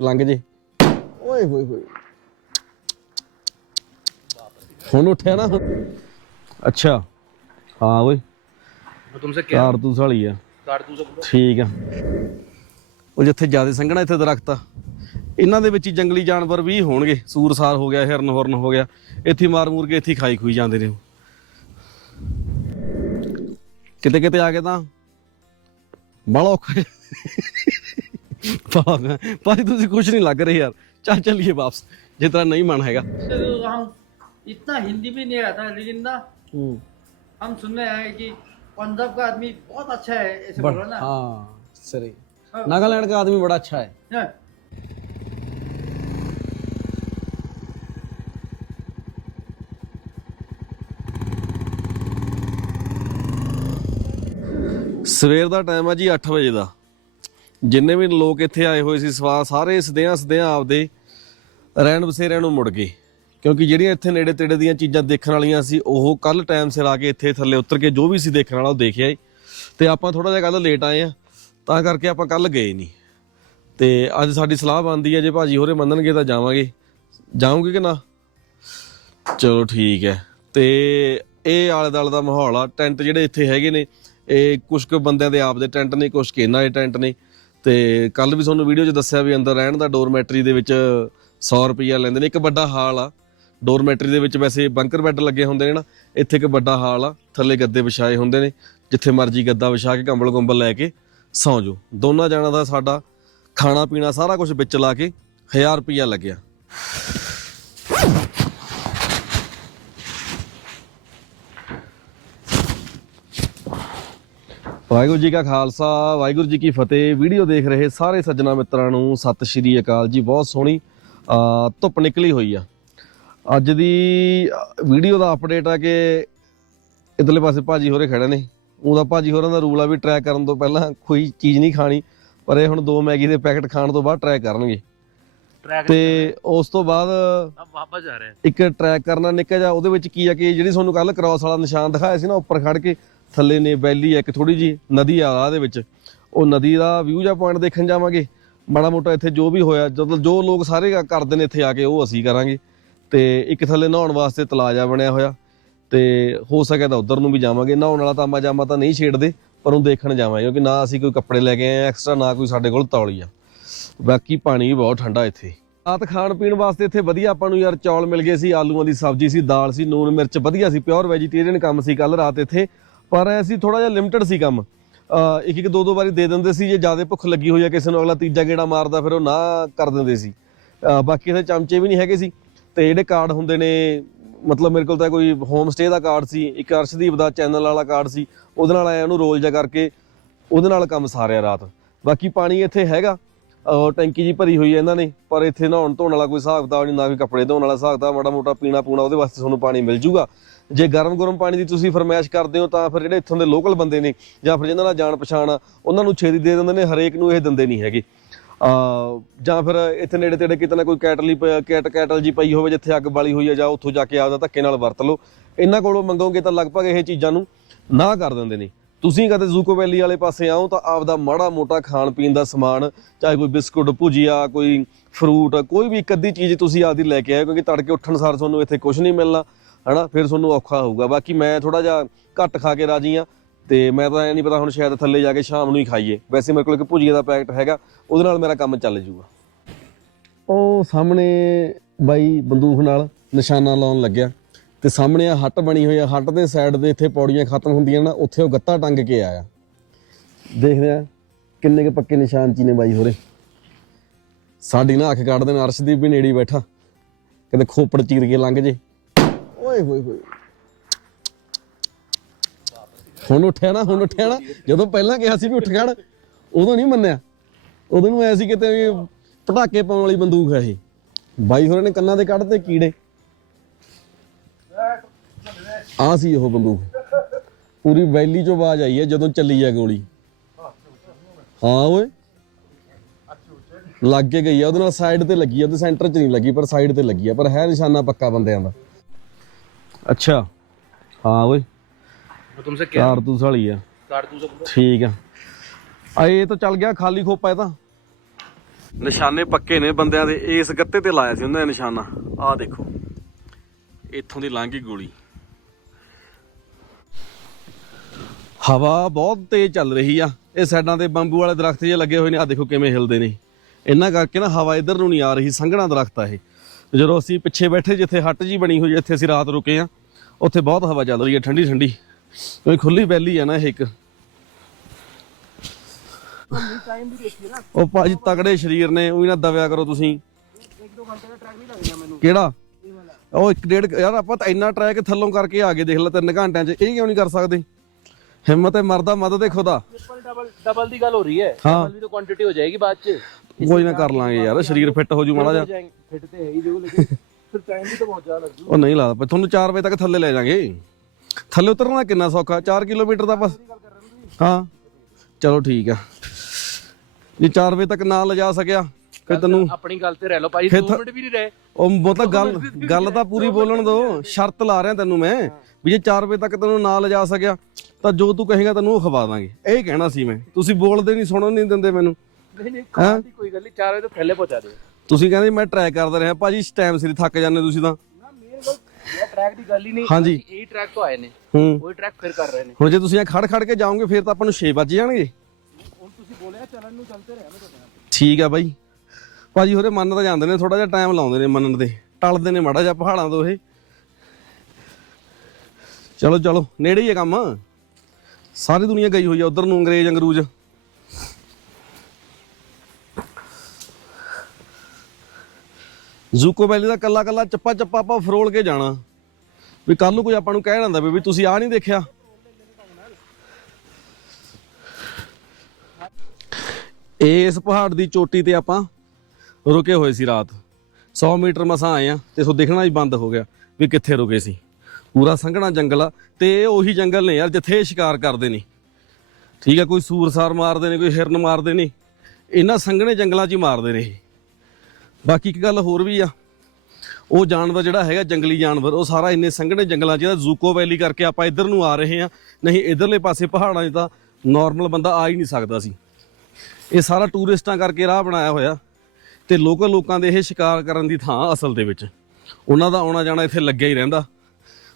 ਲੰਘ ਜੇ। ਓਏ ਹੋਏ ਹੋਏ। ਹੁਣ ਉੱਠਿਆ ਨਾ। ਅੱਛਾ। ਹਾਂ ਓਏ। ਮੈਂ ਤੁਮਸੇ ਕਿਹਾ। ਕਾਰਤੂਸ ਵਾਲੀ ਆ। ਕਾਰਤੂਸ ਠੀਕ ਆ। ਉਹ ਜਿੱਥੇ ਜ਼ਿਆਦਾ ਸੰਘਣਾ ਇੱਥੇ ਦਰਖਤ ਆ। ਇਹਨਾਂ ਦੇ ਵਿੱਚ ਹੀ ਜੰਗਲੀ ਜਾਨਵਰ ਵੀ ਹੋਣਗੇ। ਸੂਰਸਾਰ ਹੋ ਗਿਆ ਹਿਰਨ ਹੁਰਨ ਹੋ ਗਿਆ। ਇੱਥੇ ਮਾਰ ਮੂਰ ਕੇ ਇੱਥੇ ਖਾਈ ਖੁਈ ਜਾਂਦੇ ਨੇ ਕਿਤੇ ਕਿਤੇ ਆ ਕੇ ਤਾਂ ਬੜਾ ਔਖਾ। ਭਾਗ ਭਾਜੀ ਤੁਸੀਂ ਕੁਝ ਨਹੀਂ ਲੱਗ ਰਹੇ ਯਾਰ। ਚੱਲ ਚਲੀਏ ਵਾਪਸ ਜੇ ਤੇਰਾ ਨਹੀਂ ਮਨ ਹੈਗਾ। तो हम इतना हिंदी भी नहीं आता लेकिन ना ਹੂੰ। हम सुनने आए कि पंजाब का आदमी बहुत अच्छा है ऐसे ਹਾਂ ਸਹੀ। ਨਾਗਾਲੈਂਡ ਦਾ ਆਦਮੀ ਬੜਾ ਅੱਛਾ ਹੈ। ਸਵੇਰ ਦਾ ਟਾਈਮ ਆ ਜੀ 8 ਵਜੇ ਦਾ। ਜਿੰਨੇ ਵੀ ਲੋਕ ਇੱਥੇ ਆਏ ਹੋਏ ਸੀ ਸਵਾ ਸਾਰੇ ਸਦਿਆਂ ਸਦਿਆਂ ਆਪਦੇ ਰਹਿਣ ਬਸੇਰਿਆਂ ਨੂੰ ਮੁੜ ਗਏ। ਕਿਉਂਕਿ ਜਿਹੜੀਆਂ ਇੱਥੇ ਨੇੜੇ ਤੇੜੇ ਦੀਆਂ ਚੀਜ਼ਾਂ ਦੇਖਣ ਵਾਲੀਆਂ ਸੀ, ਉਹ ਕੱਲ ਟਾਈਮ ਸਿਰ ਆ ਕੇ ਇੱਥੇ ਥੱਲੇ ਉਤਰ ਕੇ ਜੋ ਵੀ ਸੀ ਦੇਖਣ ਵਾਲਾ ਉਹ ਦੇਖਿਆ ਈ ਤੇ ਆਪਾਂ ਥੋੜਾ ਜਿਹਾ ਕੱਲ ਲੇਟ ਆਏ ਆ ਤਾਂ ਕਰਕੇ ਆਪਾਂ ਕੱਲ ਗਏ ਨਹੀਂ ਤੇ ਅੱਜ ਸਾਡੀ ਸਲਾਹ ਬਣਦੀ ਹੈ, ਜੇ ਭਾਜੀ ਹੋਰੇ ਮੰਨਣਗੇ ਤਾਂ ਜਾਵਾਂਗੇ। ਜਾਓਗੇ ਕਿ ਨਾ? ਚਲੋ ਠੀਕ ਹੈ। ਤੇ ਇਹ ਆਲੇ ਦਾਲੇ ਦਾ ਮਾਹੌਲ ਆ। ਟੈਂਟ ਜਿਹੜੇ ਇੱਥੇ ਹੈਗੇ ਨੇ, ਇਹ ਕੁਝ ਕੁ ਬੰਦਿਆਂ ਦੇ ਆਪ ਦੇ ਟੈਂਟ ਨੇ ਕੁਝ ਕੁ ਇਹਨਾਂ ਦੇ ਟੈਂਟ ਨੇ। ਤੇ ਕੱਲ ਵੀ ਤੁਹਾਨੂੰ ਵੀਡੀਓ 'ਚ ਦੱਸਿਆ ਵੀ ਅੰਦਰ ਰਹਿਣ ਦਾ ਡੋਰਮੈਟਰੀ ਦੇ ਵਿੱਚ 100 ਰੁਪਈਆ ਲੈਂਦੇ ਨੇ। ਇੱਕ ਵੱਡਾ ਹਾਲ ਆ। ਡੋਰਮੈਟਰੀ ਦੇ ਵਿੱਚ ਵੈਸੇ ਬੰਕਰ ਬੈੱਡ ਲੱਗੇ ਹੁੰਦੇ ਨੇ ਨਾ, ਇੱਥੇ ਇੱਕ ਵੱਡਾ ਹਾਲ ਆ। ਥੱਲੇ ਗੱਦੇ ਵਿਛਾਏ ਹੁੰਦੇ ਨੇ, ਜਿੱਥੇ ਮਰਜ਼ੀ ਗੱਦਾ ਵਿਛਾ ਕੇ, ਕੰਬਲ ਕੰਬਲ ਲੈ ਕੇ ਸੌਂ ਜਾਓ। ਦੋਨਾਂ ਜਾਣਾ ਦਾ ਸਾਡਾ ਖਾਣਾ ਪੀਣਾ ਸਾਰਾ ਕੁਝ ਵਿੱਚ ਲਾ ਕੇ 1000 ਰੁਪਈਆ ਲੱਗਿਆ। ਵਾਹਿਗੁਰੂ ਜੀ ਕਾ ਖਾਲਸਾ ਵਾਹਿਗੁਰੂ ਜੀ ਕੀ ਫਤਿਹ। ਵੀਡੀਓ ਦੇਖ ਰਹੇ ਸਾਰੇ ਸੱਜਣਾ ਮਿੱਤਰਾਂ ਨੂੰ ਸਤਿ ਸ਼੍ਰੀ ਅਕਾਲ ਜੀ। ਬਹੁਤ ਸੋਹਣੀ ਧੁੱਪ ਨਿਕਲੀ ਹੋਈ ਆ। ਅੱਜ ਦੀ ਵੀਡੀਓ ਦਾ ਅਪਡੇਟ ਆ ਕਿ ਇਧਰਲੇ ਪਾਸੇ ਭਾਜੀ ਹੋਰੇ ਖੜੇ ਨੇ। ਉਹਦਾ ਭਾਜੀ ਹੋਰਾਂ ਦਾ ਰੂਲ ਆ ਵੀ ਟਰੈਕ ਕਰਨ ਤੋਂ ਪਹਿਲਾਂ ਕੋਈ ਚੀਜ਼ ਨਹੀਂ ਖਾਣੀ ਪਰ ਇਹ ਹੁਣ ਦੋ ਮੈਗੀ ਦੇ ਪੈਕਟ ਖਾਣ ਤੋਂ ਬਾਅਦ ਟਰੈਕ ਕਰਨਗੇ। ਤੇ ਉਸ ਤੋਂ ਬਾਅਦ ਵਾਪਸ ਆ ਰਿਹਾ ਇੱਕ ਟਰੈਕ ਕਰਨਾ ਨਿਕਲ ਜਾ ਉਹਦੇ ਵਿੱਚ ਕੀ ਆ ਕਿ ਜਿਹੜੀ ਤੁਹਾਨੂੰ ਕੱਲ ਕ੍ਰਾਸ ਵਾਲਾ ਨਿਸ਼ਾਨ ਦਿਖਾਇਆ ਸੀ ਨਾ ਉੱਪਰ ਖੜ ਕੇ ਥੱਲੇ ਨੇ ਵੈਲੀ ਆ ਇੱਕ ਥੋੜੀ ਜੀ ਨਦੀ ਆ ਰਾਹ ਦੇ ਵਿੱਚ। ਉਹ ਨਦੀ ਦਾ ਵਿਊ ਜਾਂ ਪੁਆਇੰਟ ਦੇਖਣ ਜਾਵਾਂਗੇ। ਮਾੜਾ ਮੋਟਾ ਇੱਥੇ ਜੋ ਵੀ ਹੋਇਆ, ਜਦੋਂ ਜੋ ਲੋਕ ਸਾਰੇ ਕਰਦੇ ਨੇ ਇੱਥੇ ਆ ਕੇ, ਉਹ ਅਸੀਂ ਕਰਾਂਗੇ। ਤੇ ਇੱਕ ਥੱਲੇ ਨਹਾਉਣ ਵਾਸਤੇ ਤਲਾਜਾ ਬਣਿਆ ਹੋਇਆ। ਤੇ ਹੋ ਸਕਿਆ ਤਾਂ ਉਧਰ ਨੂੰ ਵੀ ਜਾਵਾਂਗੇ। ਨਹਾਉਣ ਵਾਲਾ ਤਾਮਾ ਜਾਮਾ ਤਾਂ ਨਹੀਂ ਛੇੜਦੇ, ਪਰ ਉਹ ਦੇਖਣ ਜਾਵਾਂਗੇ, ਕਿਉਂਕਿ ਨਾ ਅਸੀਂ ਕੋਈ ਕੱਪੜੇ ਲੈ ਕੇ ਆਏ ਐਕਸਟਰਾ ਨਾ ਕੋਈ ਸਾਡੇ ਕੋਲ ਤੌਲੀ ਆ। ਬਾਕੀ ਪਾਣੀ ਵੀ ਬਹੁਤ ਠੰਡਾ ਇੱਥੇ। ਰਾਤ ਖਾਣ ਪੀਣ ਵਾਸਤੇ ਇੱਥੇ ਵਧੀਆ ਆਪਾਂ ਨੂੰ ਯਾਰ ਚੌਲ ਮਿਲ ਗਏ ਸੀ, ਆਲੂਆਂ ਦੀ ਸਬਜ਼ੀ ਸੀ, ਦਾਲ ਸੀ ਨੂਨ ਮਿਰਚ ਵਧੀਆ ਸੀ ਪਿਓਰ ਵੈਜੀਟੇਰੀਅਨ ਕੰਮ ਸੀ ਕੱਲ ਰਾਤ ਇੱਥੇ। ਪਰ ਅਸੀਂ ਥੋੜਾ ਜਿਹਾ ਲਿਮਟਿਡ ਸੀ ਕੰਮ। ਇੱਕ ਇੱਕ ਦੋ ਦੋ ਵਾਰੀ ਦੇ ਦਿੰਦੇ ਸੀ, ਜੇ ਜ਼ਿਆਦਾ ਭੁੱਖ ਲੱਗੀ ਹੋਈ ਆ ਕਿਸੇ ਨੂੰ, ਅਗਲਾ ਤੀਜਾ ਗੇੜਾ ਮਾਰਦਾ, ਫਿਰ ਉਹ ਨਾ ਕਰ ਦਿੰਦੇ ਸੀ। ਬਾਕੀ ਇਹਦੇ ਚਮਚੇ ਵੀ ਨਹੀਂ ਹੈਗੇ ਸੀ। ਤੇ ਜਿਹੜੇ ਕਾਰਡ ਹੁੰਦੇ ਨੇ, ਮਤਲਬ ਮੇਰੇ ਕੋਲ ਤਾਂ ਕੋਈ ਹੋਮ ਸਟੇ ਦਾ ਕਾਰਡ ਸੀ, ਇੱਕ ਅਰਸ਼ਦੀਪ ਦਾ ਚੈਨਲ ਵਾਲਾ ਕਾਰਡ ਸੀ, ਉਹਦੇ ਨਾਲ ਆਇਆ ਉਹਨੂੰ ਰੋਲ ਜਾ ਕਰਕੇ, ਉਹਦੇ ਨਾਲ ਕੰਮ ਸਾਰਿਆ ਰਾਤ। ਬਾਕੀ ਪਾਣੀ ਇੱਥੇ ਹੈਗਾ ਟੈਂਕੀ ਜੀ ਭਰੀ ਹੋਈ ਹੈ ਇਹਨਾਂ ਨੇ, ਪਰ ਇੱਥੇ ਨਹਾਉਣ ਧੋਣ ਵਾਲਾ ਕੋਈ ਹਿਸਾਬ ਕਿਤਾਬ ਨਹੀਂ, ਨਾ ਕੋਈ ਕੱਪੜੇ ਧੋਣ ਵਾਲਾ ਹਿਸਾਬ ਕਿਤਾਬ ਮਾੜਾ ਮੋਟਾ ਪੀਣਾ ਪੂਣਾ ਉਹਦੇ ਵਾਸਤੇ ਤੁਹਾਨੂੰ ਪਾਣੀ ਮਿਲ ਜੂਗਾ। ਜੇ ਗਰਮ ਗਰਮ ਪਾਣੀ ਦੀ ਤੁਸੀਂ ਫਰਮਾਇਸ਼ ਕਰਦੇ ਹੋ ਤਾਂ ਫਿਰ ਜਿਹੜੇ ਇੱਥੋਂ ਦੇ ਲੋਕਲ ਬੰਦੇ ਨੇ ਜਾਂ ਫਿਰ ਜਿਹਨਾਂ ਨਾਲ ਜਾਣ ਪਛਾਣ ਆ, ਉਹਨਾਂ ਨੂੰ ਛੇਤੀ ਦੇ ਦਿੰਦੇ ਨੇ, ਹਰੇਕ ਨੂੰ ਇਹ ਦਿੰਦੇ ਨਹੀਂ ਹੈਗੇ। ਆ ਜਾਂ ਫਿਰ ਇੱਥੇ ਨੇੜੇ ਤੇੜੇ ਕਿਤੇ ਨਾ ਕੋਈ ਕੈਟਲੀ ਹੀ ਕੈਟ, ਕੈਟਲ ਜੀ ਪਈ ਹੋਵੇ, ਜਿੱਥੇ ਅੱਗ ਬਾਲੀ ਹੋਈ ਆ ਜਾਂ ਉੱਥੋਂ ਜਾ ਕੇ ਆਪਦਾ ਧੱਕੇ ਨਾਲ ਵਰਤ ਲਓ। ਇਹਨਾਂ ਕੋਲੋਂ ਮੰਗੋਗੇ ਤਾਂ ਲਗਭਗ ਇਹ ਚੀਜ਼ਾਂ ਨੂੰ ਨਾ ਕਰ ਦਿੰਦੇ ਨੇ। ਤੁਸੀਂ ਕਦੇ ਜ਼ੂਕੋ ਵੈਲੀ ਵਾਲੇ ਪਾਸੇ ਆਓ ਤਾਂ ਆਪਦਾ ਮਾੜਾ ਮੋਟਾ ਖਾਣ ਪੀਣ ਦਾ ਸਮਾਨ, ਚਾਹੇ ਕੋਈ ਬਿਸਕੁਟ, ਭੁਜੀਆ, ਕੋਈ ਫਰੂਟ ਕੋਈ ਵੀ ਇੱਕ ਅੱਧੀ ਚੀਜ਼ ਤੁਸੀਂ ਆਪਦੀ ਲੈ ਕੇ ਆਇਓ, ਕਿਉਂਕਿ ਤੜਕੇ ਉੱਠਣ ਸਾਰ ਤੁਹਾਨੂੰ ਇੱਥੇ ਕੁਝ ਨਹੀਂ ਮਿਲਣਾ। ਹਨਾ, ਫਿਰ ਤੁਹਾਨੂੰ ਔਖਾ ਹੋਊਗਾ। ਬਾਕੀ ਮੈਂ ਥੋੜਾ ਜਿਹਾ ਘੱਟ ਖਾ ਕੇ ਰਾਜੀ ਆ ਤੇ ਮੈਂ ਤਾਂ ਐ ਨਹੀਂ ਪਤਾ ਹੁਣ ਸ਼ਾਇਦ ਥੱਲੇ ਜਾ ਕੇ ਸ਼ਾਮ ਨੂੰ ਹੀ ਖਾਈਏ। ਵੈਸੇ ਮੇਰੇ ਕੋਲ ਇੱਕ ਭੁਜੀਆ ਦਾ ਪੈਕਟ ਹੈਗਾ, ਉਹਦੇ ਨਾਲ ਮੇਰਾ ਕੰਮ ਚੱਲ ਜੂਗਾ। ਉਹ ਸਾਹਮਣੇ ਬਾਈ ਬੰਦੂਕ ਨਾਲ ਨਿਸ਼ਾਨਾ ਲਾਉਣ ਲੱਗਿਆ ਤੇ ਸਾਹਮਣੇ ਆ ਹੱਟ ਬਣੀ ਹੋਈ ਆ। ਹੱਟ ਦੇ ਸਾਈਡ ਦੇ ਇੱਥੇ ਪੌੜੀਆਂ ਖਤਮ ਹੁੰਦੀਆਂ ਨਾ, ਉੱਥੇ ਉਹ ਗੱਤਾ ਟੰਗ ਕੇ ਆਇਆ। ਦੇਖਦੇ ਆ ਕਿੰਨੇ ਕੁ ਪੱਕੇ ਨਿਸ਼ਾਨ ਚੀ ਨੇ ਬਾਈ ਹੋਰੇ। ਸਾਡੀ ਨਾ ਅੱਖ ਕੱਢਦੇ ਨੇ ਅਰਸ਼ਦੀਪ ਵੀ ਨੇੜੇ ਬੈਠਾ। ਕਦੇ ਖੋਪੜ ਚੀਰ ਕੇ ਲੰਘ ਜੇ। ਓਏ ਹੋਏ ਹੋਏ। ਹੁਣ ਉੱਠਿਆ ਨਾ, ਹੁਣ ਉੱਠਿਆ ਨਾ। ਜਦੋਂ ਪਹਿਲਾਂ ਕਿਹਾ ਸੀ ਵੀ ਉੱਠ ਖੜ ਉਦੋਂ ਨਹੀਂ ਮੰਨਿਆ। ਉਦੋਂ ਨੂੰ ਐ ਸੀ ਕਿਤੇ ਵੀ ਪਟਾਕੇ ਪਾਉਣ ਵਾਲੀ ਬੰਦੂਕ ਹੈ ਇਹ। ਬਾਈ ਹੋਰਾਂ ਨੇ ਕੰਨਾਂ ਦੇ ਕੱਢਦੇ ਕੀੜੇ। ਆ ਸੀ ਉਹ ਬੰਦੂਕ। ਪੂਰੀ ਵੈਲੀ ਚੋਂ ਆਵਾਜ਼ ਆਈ ਹੈ, ਜਦੋਂ ਚੱਲੀ ਆ ਗੋਲੀ। ਹਾਂ ਓਏ। ਲੱਗ ਕੇ ਗਈ ਆ, ਉਹਦੇ ਨਾਲ ਸਾਈਡ ਤੇ ਲੱਗੀ ਆ, ਉਹਦੇ ਸੈਂਟਰ 'ਚ ਨਹੀਂ ਲੱਗੀ, ਪਰ ਸਾਈਡ ਤੇ ਲੱਗੀ ਆ। ਪਰ ਹੈ ਨਿਸ਼ਾਨਾ ਪੱਕਾ ਬੰਦਿਆਂ ਦਾ। ਅੱਛਾ ਹਾਂ ਓਏ मैं तुमसे क्या ਕਾਰਤੂਸ ਵਾਲੀ ਆ कारतूस है ਠੀਕ ਆ ਆ ਇਹ ਤਾਂ ਚੱਲ ਗਿਆ ਖਾਲੀ ਖੋਪਾ ਇਹ ਤਾਂ ਨਿਸ਼ਾਨੇ ਪੱਕੇ ਨੇ ਬੰਦਿਆਂ ਦੇ ਇਸ ਗੱਤੇ ਤੇ ਲਾਇਆ ਸੀ ਉਹਨਾਂ ਨੇ ਨਿਸ਼ਾਨਾ ਆਹ ਦੇਖੋ ਇੱਥੋਂ ਦੀ ਲੰਘ ਗਈ ਗੋਲੀ ਹਵਾ ਬਹੁਤ ਤੇਜ਼ ਚੱਲ ਰਹੀ ਆ ਇਹ ਸਾਈਡਾਂ ਤੇ ਬੰਬੂ ਵਾਲੇ ਦਰਖਤ ਜੇ ਲੱਗੇ ਹੋਏ ਨੇ ਆ ਦੇਖੋ ਕਿਵੇਂ ਹਿਲਦੇ ਨੇ ਇਹਨਾਂ ਕਰਕੇ ਨਾ ਹਵਾ ਇੱਧਰ ਨੂੰ ਨਹੀਂ ਆ ਰਹੀ ਸੰਘਣਾ ਦਰਖਤ ਆ ਇਹ ਜਦੋਂ ਅਸੀਂ ਪਿੱਛੇ ਬੈਠੇ ਜਿੱਥੇ ਹੱਟ ਜੀ ਬਣੀ ਹੋਈ ਜਿੱਥੇ ਅਸੀਂ ਰਾਤ ਰੁਕੇ ਆ ਉੱਥੇ ਬਹੁਤ ਹਵਾ ਚੱਲ ਰਹੀ ਹੈ ਠੰਡੀ ਠੰਡੀ। ਕੋਈ ਖੁੱਲੀ ਵੈਲੀ ਆ ਨਾ ਇਹ ਇੱਕ। ਉਹ ਭਾਜੀ ਤਗੜੇ ਸਰੀਰ ਨੇ ਉਹ ਨਾ ਦਵਿਆ ਕਰੋ ਤੁਸੀਂ। 1-2 ਘੰਟੇ ਦਾ ਟਰੈਕ ਵੀ ਲੱਗ ਗਿਆ ਮੈਨੂੰ ਕਿਹੜਾ ਉਹ 1.5 ਆਪਾਂ ਟਰੈਕ ਥੱਲੋਂ ਕਰਕੇ ਆ ਗਏ ਦੇਖ ਲੈ ਤਿੰਨ ਘੰਟਿਆਂ 'ਚ ਇਹ ਕਿਉਂ ਨਹੀਂ ਕਰ ਸਕਦੇ? ਹਿੰਮਤ ਹੈ ਮਰਦਾ ਮਦਦ ਹੈ ਖੁਦਾ। ਡਬਲ ਦੀ ਗੱਲ ਹੋ ਰਹੀ ਹੈ। ਡਬਲ ਵੀ ਤਾਂ ਕੁਆਂਟੀਟੀ ਹੋ ਜਾਏਗੀ ਬਾਅਦ 'ਚ। ਕੋਈ ਨਾ ਕਰ ਲਾਂਗੇ ਯਾਰ ਸਰੀਰ ਫਿੱਟ ਹੋ ਜੂ ਮਾੜਾ ਜਾ ਫਿੱਟ ਤੇ ਹੈ ਹੀ ਜੋ ਲੇਕਿਨ ਫਿਰ ਟਾਈਮ ਵੀ ਤਾਂ ਬਹੁਤ ਜ਼ਿਆਦਾ ਲੱਗੂ ਉਹ ਨਹੀਂ ਲੱਗਦਾ ਤੁਹਾਨੂੰ 4 ਵਜੇ ਤੱਕ ਥੱਲੇ ਲੈ ਜਾਾਂਗੇ। ਥੱਲੇ ਉਤਰਨਾ ਕਿੰਨਾ ਸੌਖਾ 4 ਕਿਲੋਮੀਟਰ ਦਾ ਬਸ। ਹਾਂ ਚਲੋ ਠੀਕ ਆ। ਜੇ 4 ਵਜੇ ਤੱਕ ਨਾ ਲਿਜਾ ਸਕਿਆ ਫਿਰ ਤੈਨੂੰ ਆਪਣੀ ਗੱਲ ਤੇ ਰਹਿ ਲਓ ਭਾਈ 2 ਮਿੰਟ ਵੀ ਨਹੀਂ ਰਹੇ। ਉਹ ਮਤਲਬ ਗੱਲ ਗੱਲ ਤਾਂ ਪੂਰੀ ਬੋਲਣ ਦੋ ਸ਼ਰਤ ਲਾ ਰਿਹਾ ਤੈਨੂੰ ਮੈਂ ਵੀ ਜੇ 4 ਵਜੇ ਤੱਕ ਤੈਨੂੰ ਨਾ ਲਿਜਾ ਸਕਿਆ ਤਾਂ ਜੋ ਤੂੰ ਕਹੇਗਾ ਤੈਨੂੰ ਉਹ ਖਵਾ ਦਾਂਗੇ। ਇਹ ਕਹਿਣਾ ਸੀ ਮੈਂ। ਤੁਸੀਂ ਬੋਲਦੇ ਨਹੀਂ ਸੁਣਨ ਨਹੀਂ ਦਿੰਦੇ ਮੈਨੂੰ। ਤੁਸੀਂ ਕਹਿੰਦੇ ਮੈਂ ਟਰੈਕ ਕਰਦਾ ਰਿਹਾ ਭਾਜੀ ਟਾਈਮ ਸਿਰ ਥੱਕ ਜਾਂਦੇ ਤੁਸੀਂ ਤਾਂ। ਨਾ ਮੇਰੇ ਕੋਲ ਇਹ ਟਰੈਕ ਦੀ ਗੱਲ ਹੀ ਨਹੀਂ ਹਾਂਜੀ। ਇਹ ਟਰੈਕ ਤੋਂ ਆਏ ਨੇ ਹੂੰ। ਉਹ ਟਰੈਕ ਫਿਰ ਕਰ ਰਹੇ ਨੇ। ਹੁਣ ਜੇ ਤੁਸੀਂ ਖੜ ਖੜ ਕੇ ਜਾਓਗੇ ਫਿਰ ਤਾਂ ਆਪਾਂ ਨੂੰ 6 ਵੱਜ ਜਾਣਗੇ। ਹੁਣ ਤੁਸੀਂ ਬੋਲਿਆ ਚੱਲਣ ਨੂੰ ਚੱਲਦੇ ਰਹਿ ਮੈਂ ਤੁਹਾਡੇ ਠੀਕ ਆ ਬਾਈ। ਭਾਜੀ ਹੋਰੇ ਮੰਨ ਤਾਂ ਜਾਂਦੇ ਨੇ ਥੋੜਾ ਜਿਹਾ ਟਾਈਮ ਲਾਉਂਦੇ ਨੇ ਮੰਨਣ ਤੇ। ਟਲਦੇ ਨੇ ਮਾੜਾ ਜਿਹਾ ਪਹਾੜਾਂ ਤੋਂ ਇਹ। ਚਲੋ ਚਲੋ ਨੇੜੇ ਹੀ ਆ ਕੰਮ। ਸਾਰੀ ਦੁਨੀਆ ਗਈ ਹੋਈ ਆ ਉਧਰ ਨੂੰ ਅੰਗਰੇਜ਼ ਅੰਗਰੂਜ ਜ਼ੂਕੋ ਵੈਲੀ ਦਾ ਕੱਲਾ ਕੱਲਾ ਚੱਪਾ ਚੱਪਾ ਆਪਾਂ ਫਰੋਲ ਕੇ ਜਾਣਾ। ਵੀ ਕੱਲ ਨੂੰ ਕੋਈ ਆਪਾਂ ਨੂੰ ਕਹਿ ਜਾਂਦਾ ਵੀ ਤੁਸੀਂ ਆ ਨਹੀਂ ਦੇਖਿਆ। ਇਸ ਪਹਾੜ ਦੀ ਚੋਟੀ ਤੇ ਆਪਾਂ ਰੁਕੇ ਹੋਏ ਸੀ ਰਾਤ। 100 ਮੀਟਰ ਮਸਾਂ ਆਏ ਆ ਤੇ ਸੋ ਦਿਖਣਾ ਹੀ ਬੰਦ ਹੋ ਗਿਆ ਵੀ ਕਿੱਥੇ ਰੁਕੇ ਸੀ। ਪੂਰਾ ਸੰਘਣਾ ਜੰਗਲ ਆ ਤੇ ਇਹ ਉਹੀ ਜੰਗਲ ਨੇ ਯਾਰ ਜਿੱਥੇ ਇਹ ਸ਼ਿਕਾਰ ਕਰਦੇ ਨੇ। ਠੀਕ ਆ, ਕੋਈ ਸੂਰਸਾਰ ਮਾਰਦੇ ਨੇ, ਕੋਈ ਹਿਰਨ ਮਾਰਦੇ ਨੇ। ਇਹਨਾਂ ਸੰਘਣੇ ਜੰਗਲਾਂ 'ਚ ਹੀ ਮਾਰਦੇ ਨੇ ਇਹ। ਬਾਕੀ ਇੱਕ ਗੱਲ ਹੋਰ ਵੀ ਆ, ਉਹ ਜਾਨਵਰ ਜਿਹੜਾ ਹੈਗਾ, ਜੰਗਲੀ ਜਾਨਵਰ, ਉਹ ਸਾਰਾ ਇੰਨੇ ਸੰਘਣੇ ਜੰਗਲਾਂ 'ਚ ਜ਼ੂਕੋ ਵੈਲੀ ਕਰਕੇ ਆਪਾਂ ਇੱਧਰ ਨੂੰ ਆ ਰਹੇ ਆ ਨਹੀਂ, ਇਧਰਲੇ ਪਾਸੇ ਪਹਾੜਾਂ 'ਚ ਤਾਂ ਨਾਰਮਲ ਬੰਦਾ ਆ ਹੀ ਨਹੀਂ ਸਕਦਾ ਸੀ। ਇਹ ਸਾਰਾ ਟੂਰਿਸਟਾਂ ਕਰਕੇ ਰਾਹ ਬਣਾਇਆ ਹੋਇਆ ਤੇ ਲੋਕਲ ਲੋਕਾਂ ਦੇ ਇਹ ਸ਼ਿਕਾਰ ਕਰਨ ਦੀ ਥਾਂ ਅਸਲ ਦੇ ਵਿੱਚ। ਉਹਨਾਂ ਦਾ ਆਉਣਾ ਜਾਣਾ ਇੱਥੇ ਲੱਗਿਆ ਹੀ ਰਹਿੰਦਾ।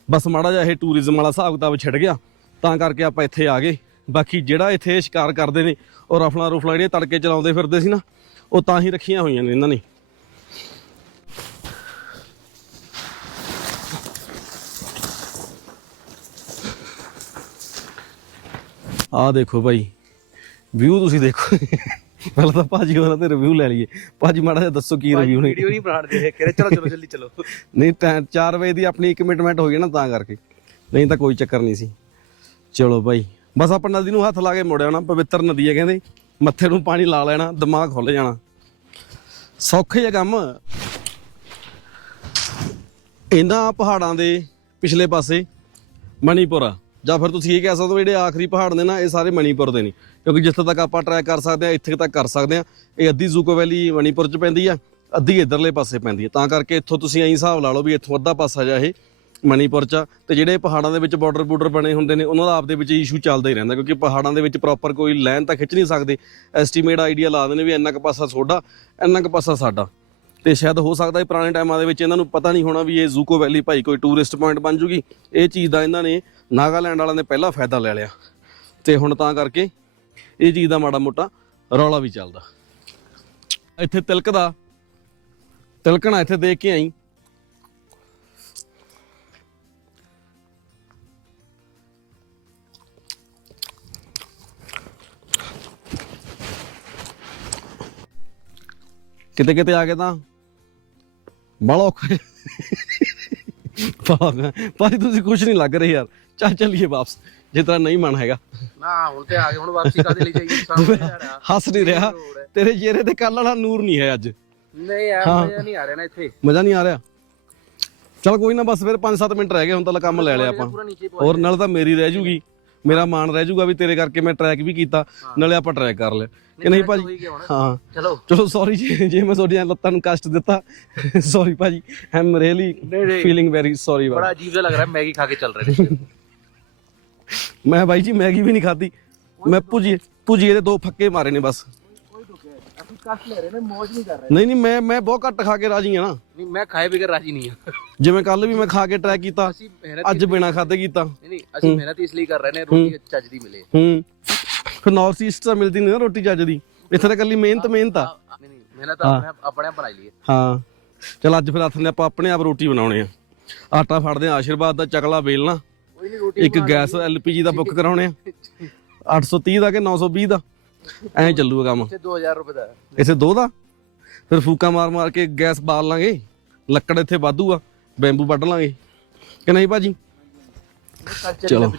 ਬਸ ਮਾੜਾ ਜਿਹਾ ਇਹ ਟੂਰਿਜ਼ਮ ਵਾਲਾ ਹਿਸਾਬ ਕਿਤਾਬ ਛਿੜ ਗਿਆ, ਤਾਂ ਕਰਕੇ ਆਪਾਂ ਇੱਥੇ ਆ ਗਏ। ਬਾਕੀ ਜਿਹੜਾ ਇੱਥੇ ਸ਼ਿਕਾਰ ਕਰਦੇ ਨੇ, ਉਹ ਰਫਲਾਂ ਰੁਫਲਾਂ ਜਿਹੜੇ ਤੜਕੇ ਚਲਾਉਂਦੇ ਫਿਰਦੇ ਸੀ ਨਾ, ਉਹ ਤਾਂ ਹੀ ਰੱਖੀਆਂ ਹੋਈਆਂ ਨੇ ਇਹਨਾਂ ਨੇ। ਆਹ ਦੇਖੋ ਭਾਈ ਵਿਊ ਤੁਸੀਂ ਦੇਖੋ। ਪਹਿਲਾਂ ਤਾਂ ਭਾਜੀ ਉਹਨਾਂ ਤੇ ਰਿਵਿਊ ਲੈ ਲਈਏ। ਭਾਜੀ ਮਾੜਾ ਜਿਹਾ ਦੱਸੋ ਕੀ ਰਿਵਿਊ ਨੇ। ਵੀਡੀਓ ਨਹੀਂ ਬਣਾਣ ਦੇ ਚਲੋ ਚਲੋ ਜਲਦੀ ਚਲੋ। ਨਹੀਂ ਤਾਂ 4 ਵਜੇ ਦੀ ਆਪਣੀ ਕਮਿਟਮੈਂਟ ਹੋ ਗਈ ਨਾ ਤਾਂ ਕਰਕੇ। ਨਹੀਂ ਤਾਂ ਕੋਈ ਚੱਕਰ ਨਹੀਂ ਸੀ। ਚਲੋ ਭਾਈ ਬਸ ਆਪਾਂ ਨਦੀ ਨੂੰ ਹੱਥ ਲਾ ਕੇ ਮੁੜਿਆ ਨਾ ਪਵਿੱਤਰ ਨਦੀ ਹੈ ਕਹਿੰਦੇ। ਮੱਥੇ ਨੂੰ ਪਾਣੀ ਲਾ ਲੈਣਾ ਦਿਮਾਗ ਖੁੱਲ ਜਾਣਾ। ਸੌਖੇ ਜਿਹਾ ਕੰਮ। ਇਹਨਾਂ ਪਹਾੜਾਂ ਦੇ ਪਿਛਲੇ ਪਾਸੇ ਮਣੀਪੁਰ ਆ ਜਾਂ ਫਿਰ ਤੁਸੀਂ ਇਹ ਕਹਿ ਸਕਦੇ ਹੋ ਜਿਹੜੇ ਆਖਰੀ ਪਹਾੜ ਨੇ ਨਾ, ਇਹ ਸਾਰੇ ਮਣੀਪੁਰ ਦੇ ਨੇ। ਕਿਉਂਕਿ ਜਿੱਥੇ ਤੱਕ ਆਪਾਂ ਟਰੈਕ ਕਰ ਸਕਦੇ ਆ ਇੱਥੇ ਤੱਕ ਕਰ ਸਕਦੇ ਆ ਇਹ ਅੱਧੀ ਜ਼ੂਕੋ ਵੈਲੀ ਮਣੀਪੁਰ ਚ ਪੈਂਦੀ ਆ, ਅੱਧੀ ਇਧਰਲੇ ਪਾਸੇ ਪੈਂਦੀ ਆ। ਤਾਂ ਕਰਕੇ ਇੱਥੋਂ ਤੁਸੀਂ ਐਂ ਹਿਸਾਬ ਲਾ ਲਓ ਵੀ ਇੱਥੋਂ ਅੱਧਾ ਪਾਸਾ ਜਾ ਇਹ ਮਣੀਪੁਰ ਚ ਆ। ਤੇ ਜਿਹੜੇ ਪਹਾੜਾਂ ਦੇ ਵਿੱਚ ਬਾਰਡਰ ਬੂਡਰ ਬਣੇ ਹੁੰਦੇ ਨੇ, ਉਹਨਾਂ ਦਾ ਆਪਦੇ ਵਿੱਚ ਇਸ਼ੂ ਚੱਲਦਾ ਹੀ ਰਹਿੰਦਾ, ਕਿਉਂਕਿ ਪਹਾੜਾਂ ਦੇ ਵਿੱਚ ਪ੍ਰੋਪਰ ਕੋਈ ਲਾਈਨ ਤਾਂ ਖਿੱਚ ਨਹੀਂ ਸਕਦੇ। ਐਸਟੀਮੇਟ ਆਈਡੀਆ ਲਾ ਦਿੰਦੇ ਵੀ ਇੰਨਾ ਕੁ ਪਾਸਾ ਤੁਹਾਡਾ ਇੰਨਾ ਕੁ ਪਾਸਾ ਸਾਡਾ। ਤੇ ਸ਼ਾਇਦ ਹੋ ਸਕਦਾ ਹੈ ਪੁਰਾਣੇ ਟਾਈਮਾਂ ਦੇ ਵਿੱਚ ਇਹਨਾਂ ਨੂੰ ਪਤਾ ਨਹੀਂ ਹੋਣਾ ਵੀ ਇਹ ਜ਼ੂਕੋ ਵੈਲੀ ਭਾਈ ਕੋਈ ਟੂਰਿਸਟ ਪੁਆਇੰਟ ਬਣ ਜੂਗੀ। ਇਹ ਚੀਜ਼ ਦਾ ਇਹਨਾਂ ਨੇ ਨਾਗਾਲੈਂਡ ਵਾਲਿਆਂ ਨੇ ਪਹਿਲਾਂ ਫਾਇਦਾ ਲੈ ਲਿਆ। ਤੇ ਹੁਣ ਤਾਂ ਕਰਕੇ ਇਹ ਚੀਜ਼ ਦਾ ਮਾੜਾ ਮੋਟਾ ਰੌਲਾ ਵੀ ਚੱਲਦਾ। ਇੱਥੇ ਤਿਲਕਦਾ, ਤਿਲਕਣਾ ਇੱਥੇ ਦੇਖ ਕੇ ਆਈ। ਕਿਤੇ ਕਿਤੇ ਆ ਕੇ ਤਾਂ ਬੜਾ ਔਖਾ ਭਾਜੀ, ਤੁਸੀਂ ਕੁਝ ਨਹੀਂ ਲੱਗ ਰਹੇ ਯਾਰ। ਚੱਲ ਚੱਲੀਏ ਵਾਪਸ ਜੇ ਤੇਰਾ ਨਹੀਂ ਮਨ ਹੈਗਾ। ਨਾ ਹੁਣ ਤੇ ਆ ਗਏ ਹੁਣ ਵਾਪਸੀ ਕਾਦੇ ਲਈ ਜਾਈਏ? ਸਾਹਮਣੇ ਆ ਰਿਹਾ। ਹੱਸ ਨਹੀਂ ਰਿਹਾ। ਤੇਰੇ ਚਿਹਰੇ ਤੇ ਕੱਲ ਵਾਲਾ ਨੂਰ ਨਹੀਂ ਹੈ ਅੱਜ। ਨਹੀਂ ਯਾਰ। ਮਜ਼ਾ ਨਹੀਂ ਆ ਰਿਹਾ ਨਾ ਇੱਥੇ। ਮਜ਼ਾ ਨਹੀਂ ਆ ਰਿਹਾ। ਚਲ ਕੋਈ ਨਾ ਬਸ ਫਿਰ 5-7 ਮਿੰਟ ਰਹਿ ਗਏ ਹੁਣ ਤਾਂ ਕੰਮ ਲੈ ਲਿਆ ਆਪਾਂ। ਹੋਰ ਨਾਲ ਤਾਂ ਮੇਰੀ ਰਹਿ ਜੂਗੀ। ਮੇਰਾ ਮਾਣ ਰਹਿ ਜੂਗਾ ਵੀ ਤੇਰੇ ਕਰਕੇ ਮੈਂ ਟਰੈਕ ਵੀ ਕੀਤਾ ਨਾਲੇ ਆਪਾਂ ਟਰੈਕ ਕਰ ਲਿਆ। ਕਿ ਨਹੀਂ ਭਾਜੀ? ਹਾਂ ਚਲੋ। ਚਲੋ ਸੌਰੀ ਜੇ ਜੇ ਮੈਂ ਤੁਹਾਡੀਆਂ ਲੱਤਾਂ ਨੂੰ ਕਸ਼ਟ ਦਿੱਤਾ ਸੌਰੀ ਭਾਜੀ। ਆਮ ਨਹੀਂ। ਫੀਲਿੰਗ ਵੈਰੀ ਸੌਰੀ ਬੜਾ ਅਜੀਬ ਜਿਹਾ ਲੱਗ ਰਿਹਾ ਮੈਗੀ ਖਾ ਕੇ ਚੱਲ ਰਹੇ ਨੇ। ਮੈਂ ਬਾਈ ਜੀ ਮੈਗੀ ਵੀ ਨਹੀਂ ਖਾਧੀ। ਮੈਂ ਭੁਜੀ ਭੁਜੀਏ ਦੇ ਦੋ ਫੱਕੇ ਮਾਰੇ ਨੇ ਬਸ। ਕਸ਼ਟ ਲੈ ਰਹੇ ਨੇ ਮौज ਨਹੀਂ ਕਰ ਰਹੇ। ਨਹੀਂ ਨਹੀਂ ਮੈਂ ਮੈਂ ਬਹੁਤ ਘੱਟ ਖਾ ਕੇ ਰਾਜੀ ਆ ਨਾ। ਨਹੀਂ ਮੈਂ ਖਾਏ ਬਗੈਰ ਰਾਜੀ ਨਹੀਂ ਹਾਂ ਜਿਵੇਂ ਕੱਲ ਵੀ ਮੈਂ ਖਾ ਕੇ ਟਰੈਕ ਕੀਤਾ ਅਸੀਂ ਮਿਹਨਤ ਅੱਜ ਬਿਨਾ ਖਾਦੇ ਕੀਤਾ। ਨਹੀਂ ਨਹੀਂ ਅਸੀਂ ਮਿਹਨਤ ਇਸ ਲਈ ਕਰ ਰਹੇ ਨੇ ਰੋਟੀ ਚੱਜ ਦੀ ਮਿਲੇ। ਹੂੰ। ਫਿਰ ਨਾਰਥ ਈਸਟ ਤਾਂ ਮਿਲਦੀ ਨਹੀਂ ਨਾ ਰੋਟੀ ਚੱਜ ਦੀ। ਇੱਥੇ ਤਾਂ ਕੱਲੀ ਮਿਹਨਤ ਮਿਹਨਤ ਆ। ਨਹੀਂ ਨਹੀਂ ਮਿਹਨਤ ਆਪਣੇ ਆਪ- ਆਪਣੇ ਆਪ ਬਣਾਈ ਲਈਏ ਹਾਂ। ਚਲ ਅੱਜ ਫਿਰ ਹੱਥ ਨੇ ਆਪਾਂ ਆਪਣੇ ਆਪ ਰੋਟੀ ਬਣਾਉਣੇ ਆ। ਆਟਾ ਫੜਦੇ ਆ ਆਸ਼ੀਰਵਾਦ ਦਾ ਚਕਲਾ ਵੇਲਣਾ। ਇੱਕ ਗੈਸ ਐਲਪੀਜੀ ਦਾ ਬੁੱਕ ਕਰਾਉਣੇ ਆ। 830 ਦਾ ਕਿ 920 ਦਾ? ਐਂ ਚੱਲੂਗਾ ਕੰਮ। ਤੇ 2000 ਰੁਪਏ ਦਾ। ਇਸੇ ਦੋ ਦਾ? ਫਿਰ ਫੂਕਾ ਮਾਰ ਮਾਰ ਕੇ ਗੈਸ ਬਾਲ ਲਾਂਗੇ। ਲੱਕੜ ਇੱਥੇ ਵਾਧੂ ਆ ਬੈਂਬੂ ਵੱਢ ਲਾਂਗੇ। ਕਿ ਨਹੀਂ ਭਾਜੀ? ਚਲੋ।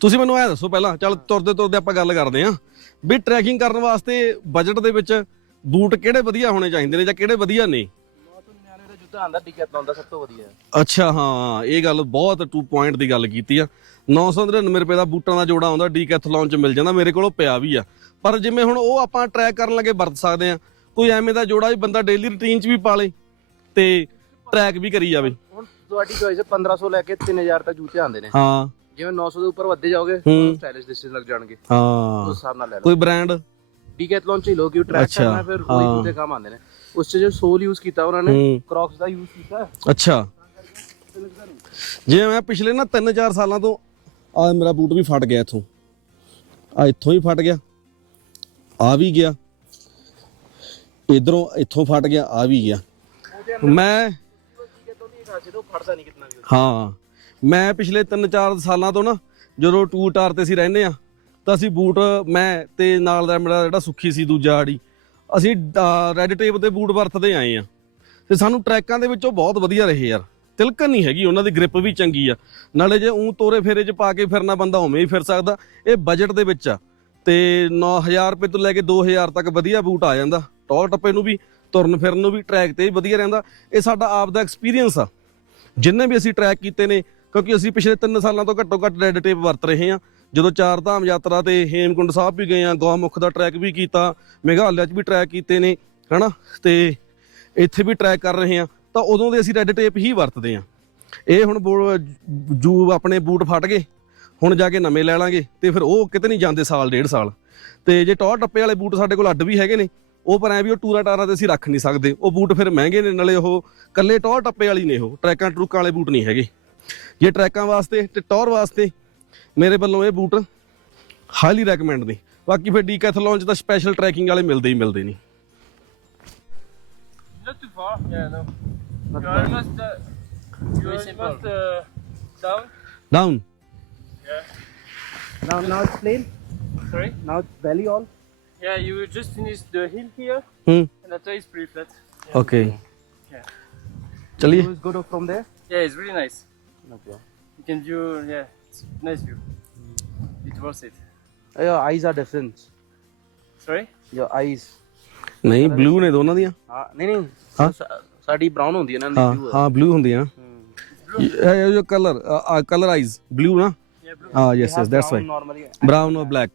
ਤੁਸੀਂ ਮੈਨੂੰ ਐ ਦੱਸੋ ਪਹਿਲਾਂ। ਚੱਲ ਤੁਰਦੇ ਤੁਰਦੇ ਆਪਾਂ ਗੱਲ ਕਰਦੇ ਆਂ। ਵੀ ਟਰੈਕਿੰਗ ਕਰਨ ਵਾਸਤੇ ਬਜਟ ਦੇ ਵਿੱਚ ਬੂਟ ਕਿਹੜੇ ਵਧੀਆ ਹੋਣੇ ਚਾਹੀਦੇ ਨੇ ਜਾਂ ਕਿਹੜੇ ਵਧੀਆ ਨੇ? ਮੌਸਮ ਨਿਆਣੇ ਦਾ ਸਭ ਤੋਂ ਵਧੀਆ। ਅੱਛਾ ਹਾਂ ਇਹ ਗੱਲ ਬਹੁਤ 2 ਪੁਆਇੰਟ ਦੀ ਗੱਲ ਕੀਤੀ ਆ। 999 ਰੁਪਏ ਦਾ ਬੂਟਾਂ ਦਾ ਜੋੜਾ ਆਉਂਦਾ ਡੀਕੈਥਲੌਨ ਚ ਮਿਲ ਜਾਂਦਾ ਮੇਰੇ ਕੋਲ ਪਿਆ ਵੀ ਆ। ਪਰ ਜਿਵੇਂ ਹੁਣ ਉਹ ਆਪਾਂ ਟਰੈਕ ਕਰਨ ਲੱਗੇ ਵਰਤ ਸਕਦੇ ਆ ਕੋਈ ਐਵੇਂ ਦਾ ਜੋੜਾ ਵੀ ਬੰਦਾ ਡੇਲੀ ਰੁਟੀਨ ਚ ਵੀ ਪਾ ਲੇ ਤੇ ਟਰੈਕ ਵੀ ਕਰੀ ਜਾਵੇ। ਹੁਣ ਤੁਹਾਡੀ ਚੋਇਸ 1500 ਲੈ ਕੇ 3000 ਤੱਕ ਜੁੱਤੇ ਆਂਦੇ ਨੇ। ਹਾਂ। ਜਿਵੇਂ 900 ਦੇ ਉੱਪਰ ਵੱਧਦੇ ਜਾਓਗੇ। ਸਟਾਈਲਿਸ਼ ਦਿਸਣ ਲੱਗ ਜਾਣਗੇ। ਉਸ ਹਾਂ ਹਿਸਾਬ ਨਾਲ ਲੈ ਲਓ। ਕੋਈ ਬ੍ਰਾਂਡ ਡੀਕੈਥਲੌਨ ਚ ਹੀ ਲੋ ਕਿ ਟਰੈਕ ਕਰਨਾ ਫਿਰ ਉਹੀ। ਜੁੱਤੇ ਕੰਮ ਆਉਂਦੇ ਨੇ। ਉਸ ਚ ਜੋ ਸੋਲ ਯੂਜ਼ ਕੀਤਾ ਉਹਨਾਂ ਨੇ ਹੂੰ ਕ੍ਰੌਕਸ ਦਾ ਯੂਜ਼ ਕੀਤਾ ਅੱਛਾ ਜਿਵੇਂ ਮੈਂ ਪਿਛਲੇ ਨਾ 3-4 ਸਾਲਾਂ ਤੋਂ ਆ ਮੇਰਾ ਬੂਟ ਵੀ ਫਟ ਗਿਆ ਇੱਥੋਂ ਆ ਇੱਥੋਂ ਹੀ ਫਟ ਗਿਆ ਆ ਵੀ ਗਿਆ ਇਧਰੋਂ ਇੱਥੋਂ ਫਟ ਗਿਆ ਆ ਵੀ ਗਿਆ ਮੈਂ ਫੜਦਾ ਨਹੀਂ ਕਿਤਨਾ ਵੀ ਹਾਂ ਮੈਂ ਪਿਛਲੇ 3-4 ਸਾਲਾਂ ਤੋਂ ਨਾ ਜਦੋਂ ਟੂਰ ਟਾਰ ਤੇ ਅਸੀਂ ਰਹਿੰਦੇ ਆ ਤਾਂ ਅਸੀਂ ਬੂਟ ਮੈਂ ਤੇ ਨਾਲ ਦਾ ਮੇਰਾ ਜਿਹੜਾ ਸੁੱਖੀ ਸੀ ਦੂਜਾ ਆੜੀ ਅਸੀਂ ਰੈੱਡ ਟੇਪ ਦੇ ਬੂਟ ਵਰਤਦੇ ਆਏ ਆ। ਤੇ ਸਾਨੂੰ ਟਰੈਕਾਂ ਦੇ ਵਿੱਚੋਂ ਬਹੁਤ ਵਧੀਆ ਰਹੇ ਯਾਰ। ਤਿਲਕਣ ਨਹੀਂ ਹੈਗੀ, ਉਹਨਾਂ ਦੀ ਗ੍ਰਿਪ ਵੀ ਚੰਗੀ ਆ। ਨਾਲੇ ਜੇ ਉਂ ਤੋਰੇ ਫੇਰੇ 'ਚ ਪਾ ਕੇ ਫਿਰਨਾ ਬੰਦਾ ਉਵੇਂ ਹੀ ਫਿਰ ਸਕਦਾ। ਇਹ ਬਜਟ ਦੇ ਵਿੱਚ ਆ। ਤੇ 9000 ਰੁਪਏ ਤੋਂ ਲੈ ਕੇ 2000 ਤੱਕ ਵਧੀਆ ਬੂਟ ਆ ਜਾਂਦਾ। ਟੌਰ ਟੱਪੇ ਨੂੰ ਵੀ, ਤੁਰਨ ਫਿਰਨ ਨੂੰ ਵੀ ਟਰੈਕ ਤੇ ਵਧੀਆ ਰਹਿੰਦਾ। ਇਹ ਸਾਡਾ ਆਪ ਦਾ ਐਕਸਪੀਰੀਅੰਸ ਆ। ਜਿੰਨੇ ਵੀ ਅਸੀਂ ਟਰੈਕ ਕੀਤੇ ਨੇ, ਕਿਉਂਕਿ ਅਸੀਂ ਪਿਛਲੇ 3 ਸਾਲਾਂ ਤੋਂ ਘੱਟੋ ਘੱਟ ਰੈੱਡ ਟੇਪ ਵਰਤ ਰਹੇ ਹਾਂ। ਜਦੋਂ ਚਾਰ ਧਾਮ ਯਾਤਰਾ ਤੇ ਹੇਮਕੁੰਡ ਸਾਹਿਬ ਵੀ ਗਏ ਆ ਗੌਮੁਖ ਦਾ ਟਰੈਕ ਵੀ ਕੀਤਾ, ਮੇਘਾਲਿਆ 'ਚ ਵੀ ਟਰੈਕ ਕੀਤੇ ਨੇ, ਹਨਾ? ਤੇ ਇੱਥੇ ਵੀ ਟਰੈਕ ਕਰ ਰਹੇ ਆ। ਤਾਂ ਉਦੋਂ ਦੇ ਅਸੀਂ ਰੈੱਡ ਟੇਪ ਹੀ ਵਰਤਦੇ ਆ। ਇਹ ਹੁਣ ਬੋ- ਜੂ ਆਪਣੇ ਬੂਟ ਫਟ ਗਏ, ਹੁਣ ਜਾ ਕੇ ਨਵੇਂ ਲੈ ਲਾਂਗੇ, ਤੇ ਫਿਰ ਉਹ ਕਿਤੇ ਨਹੀਂ ਜਾਂਦੇ ਸਾਲ, ਡੇਢ ਸਾਲ। ਤੇ ਜੇ ਟੌਰ ਟੱਪੇ ਵਾਲੇ ਬੂਟ ਸਾਡੇ ਕੋਲ ਅੱਡ ਵੀ ਹੈਗੇ ਨੇ, ਉਹ ਪਰ ਐ ਵੀ ਉਹ ਟੂਰਾ ਟਾਰਾਂ ਤੇ ਅਸੀਂ ਰੱਖ ਨਹੀਂ ਸਕਦੇ। ਉਹ ਬੂਟ ਫਿਰ ਮਹਿੰਗੇ ਨੇ, ਨਾਲੇ ਉਹ ਕੱਲੇ ਟੌਰ ਟੱਪੇ ਵਾਲੀ ਨੇ ਉਹ, ਟਰੈਕਾਂ ਟਰੂਕਾਂ ਵਾਲੇ ਬੂਟ ਨਹੀਂ ਹੈਗੇ। ਜੇ ਟਰੈਕਾਂ ਵਾਸਤੇ ਤੇ ਟੌਰ ਵਾਸਤੇ ਮੇਰੇ ਵੱਲੋਂ ਇਹ ਬੂਟ ਹਾਈਲੀ ਰეკਮੈਂਡ ਨੇ ਬਾਕੀ ਫਿਰ ਡੀਕੈਥਲੌਨ ਚ ਤਾਂ ਸਪੈਸ਼ਲ ਟਰੈਕਿੰਗ ਵਾਲੇ ਮਿਲਦੇ ਹੀ ਮਿਲਦੇ ਨੇ Not too far. Yeah, no. You are almost, uh, you almost uh, down. Down Yeah. Now, now it's plain. Sorry. Now it's valley all. Yeah, you just finished the hill here, ਹੂੰ and after it's pretty flat. Okay ਚਲਿਏ View is good from there. Yeah, it's really nice. No problem. You can view. Yeah, it's nice view. It's worth it. your eyes are different Sorry. your eyes ਨਹੀਂ blue ਨੇ ਦੋਨਾਂ ਦੀਆਂ ਹਾਂ ਨਹੀਂ ਨਹੀਂ ਸਾਡੀ brown ਹੁੰਦੀ ਹੈ ਨਾ ਹਾਂ ਦੀ view ਹਾਂ ਬਲੂ ਹੁੰਦੀਆਂ ਇਹ ਜੋ ਕਲਰ ਕਲਰ ਆਈਜ਼ ਬਲੂ ਨਾ Yeah, blue. ਹਾਂ yes yes that's why brown ਔਰ black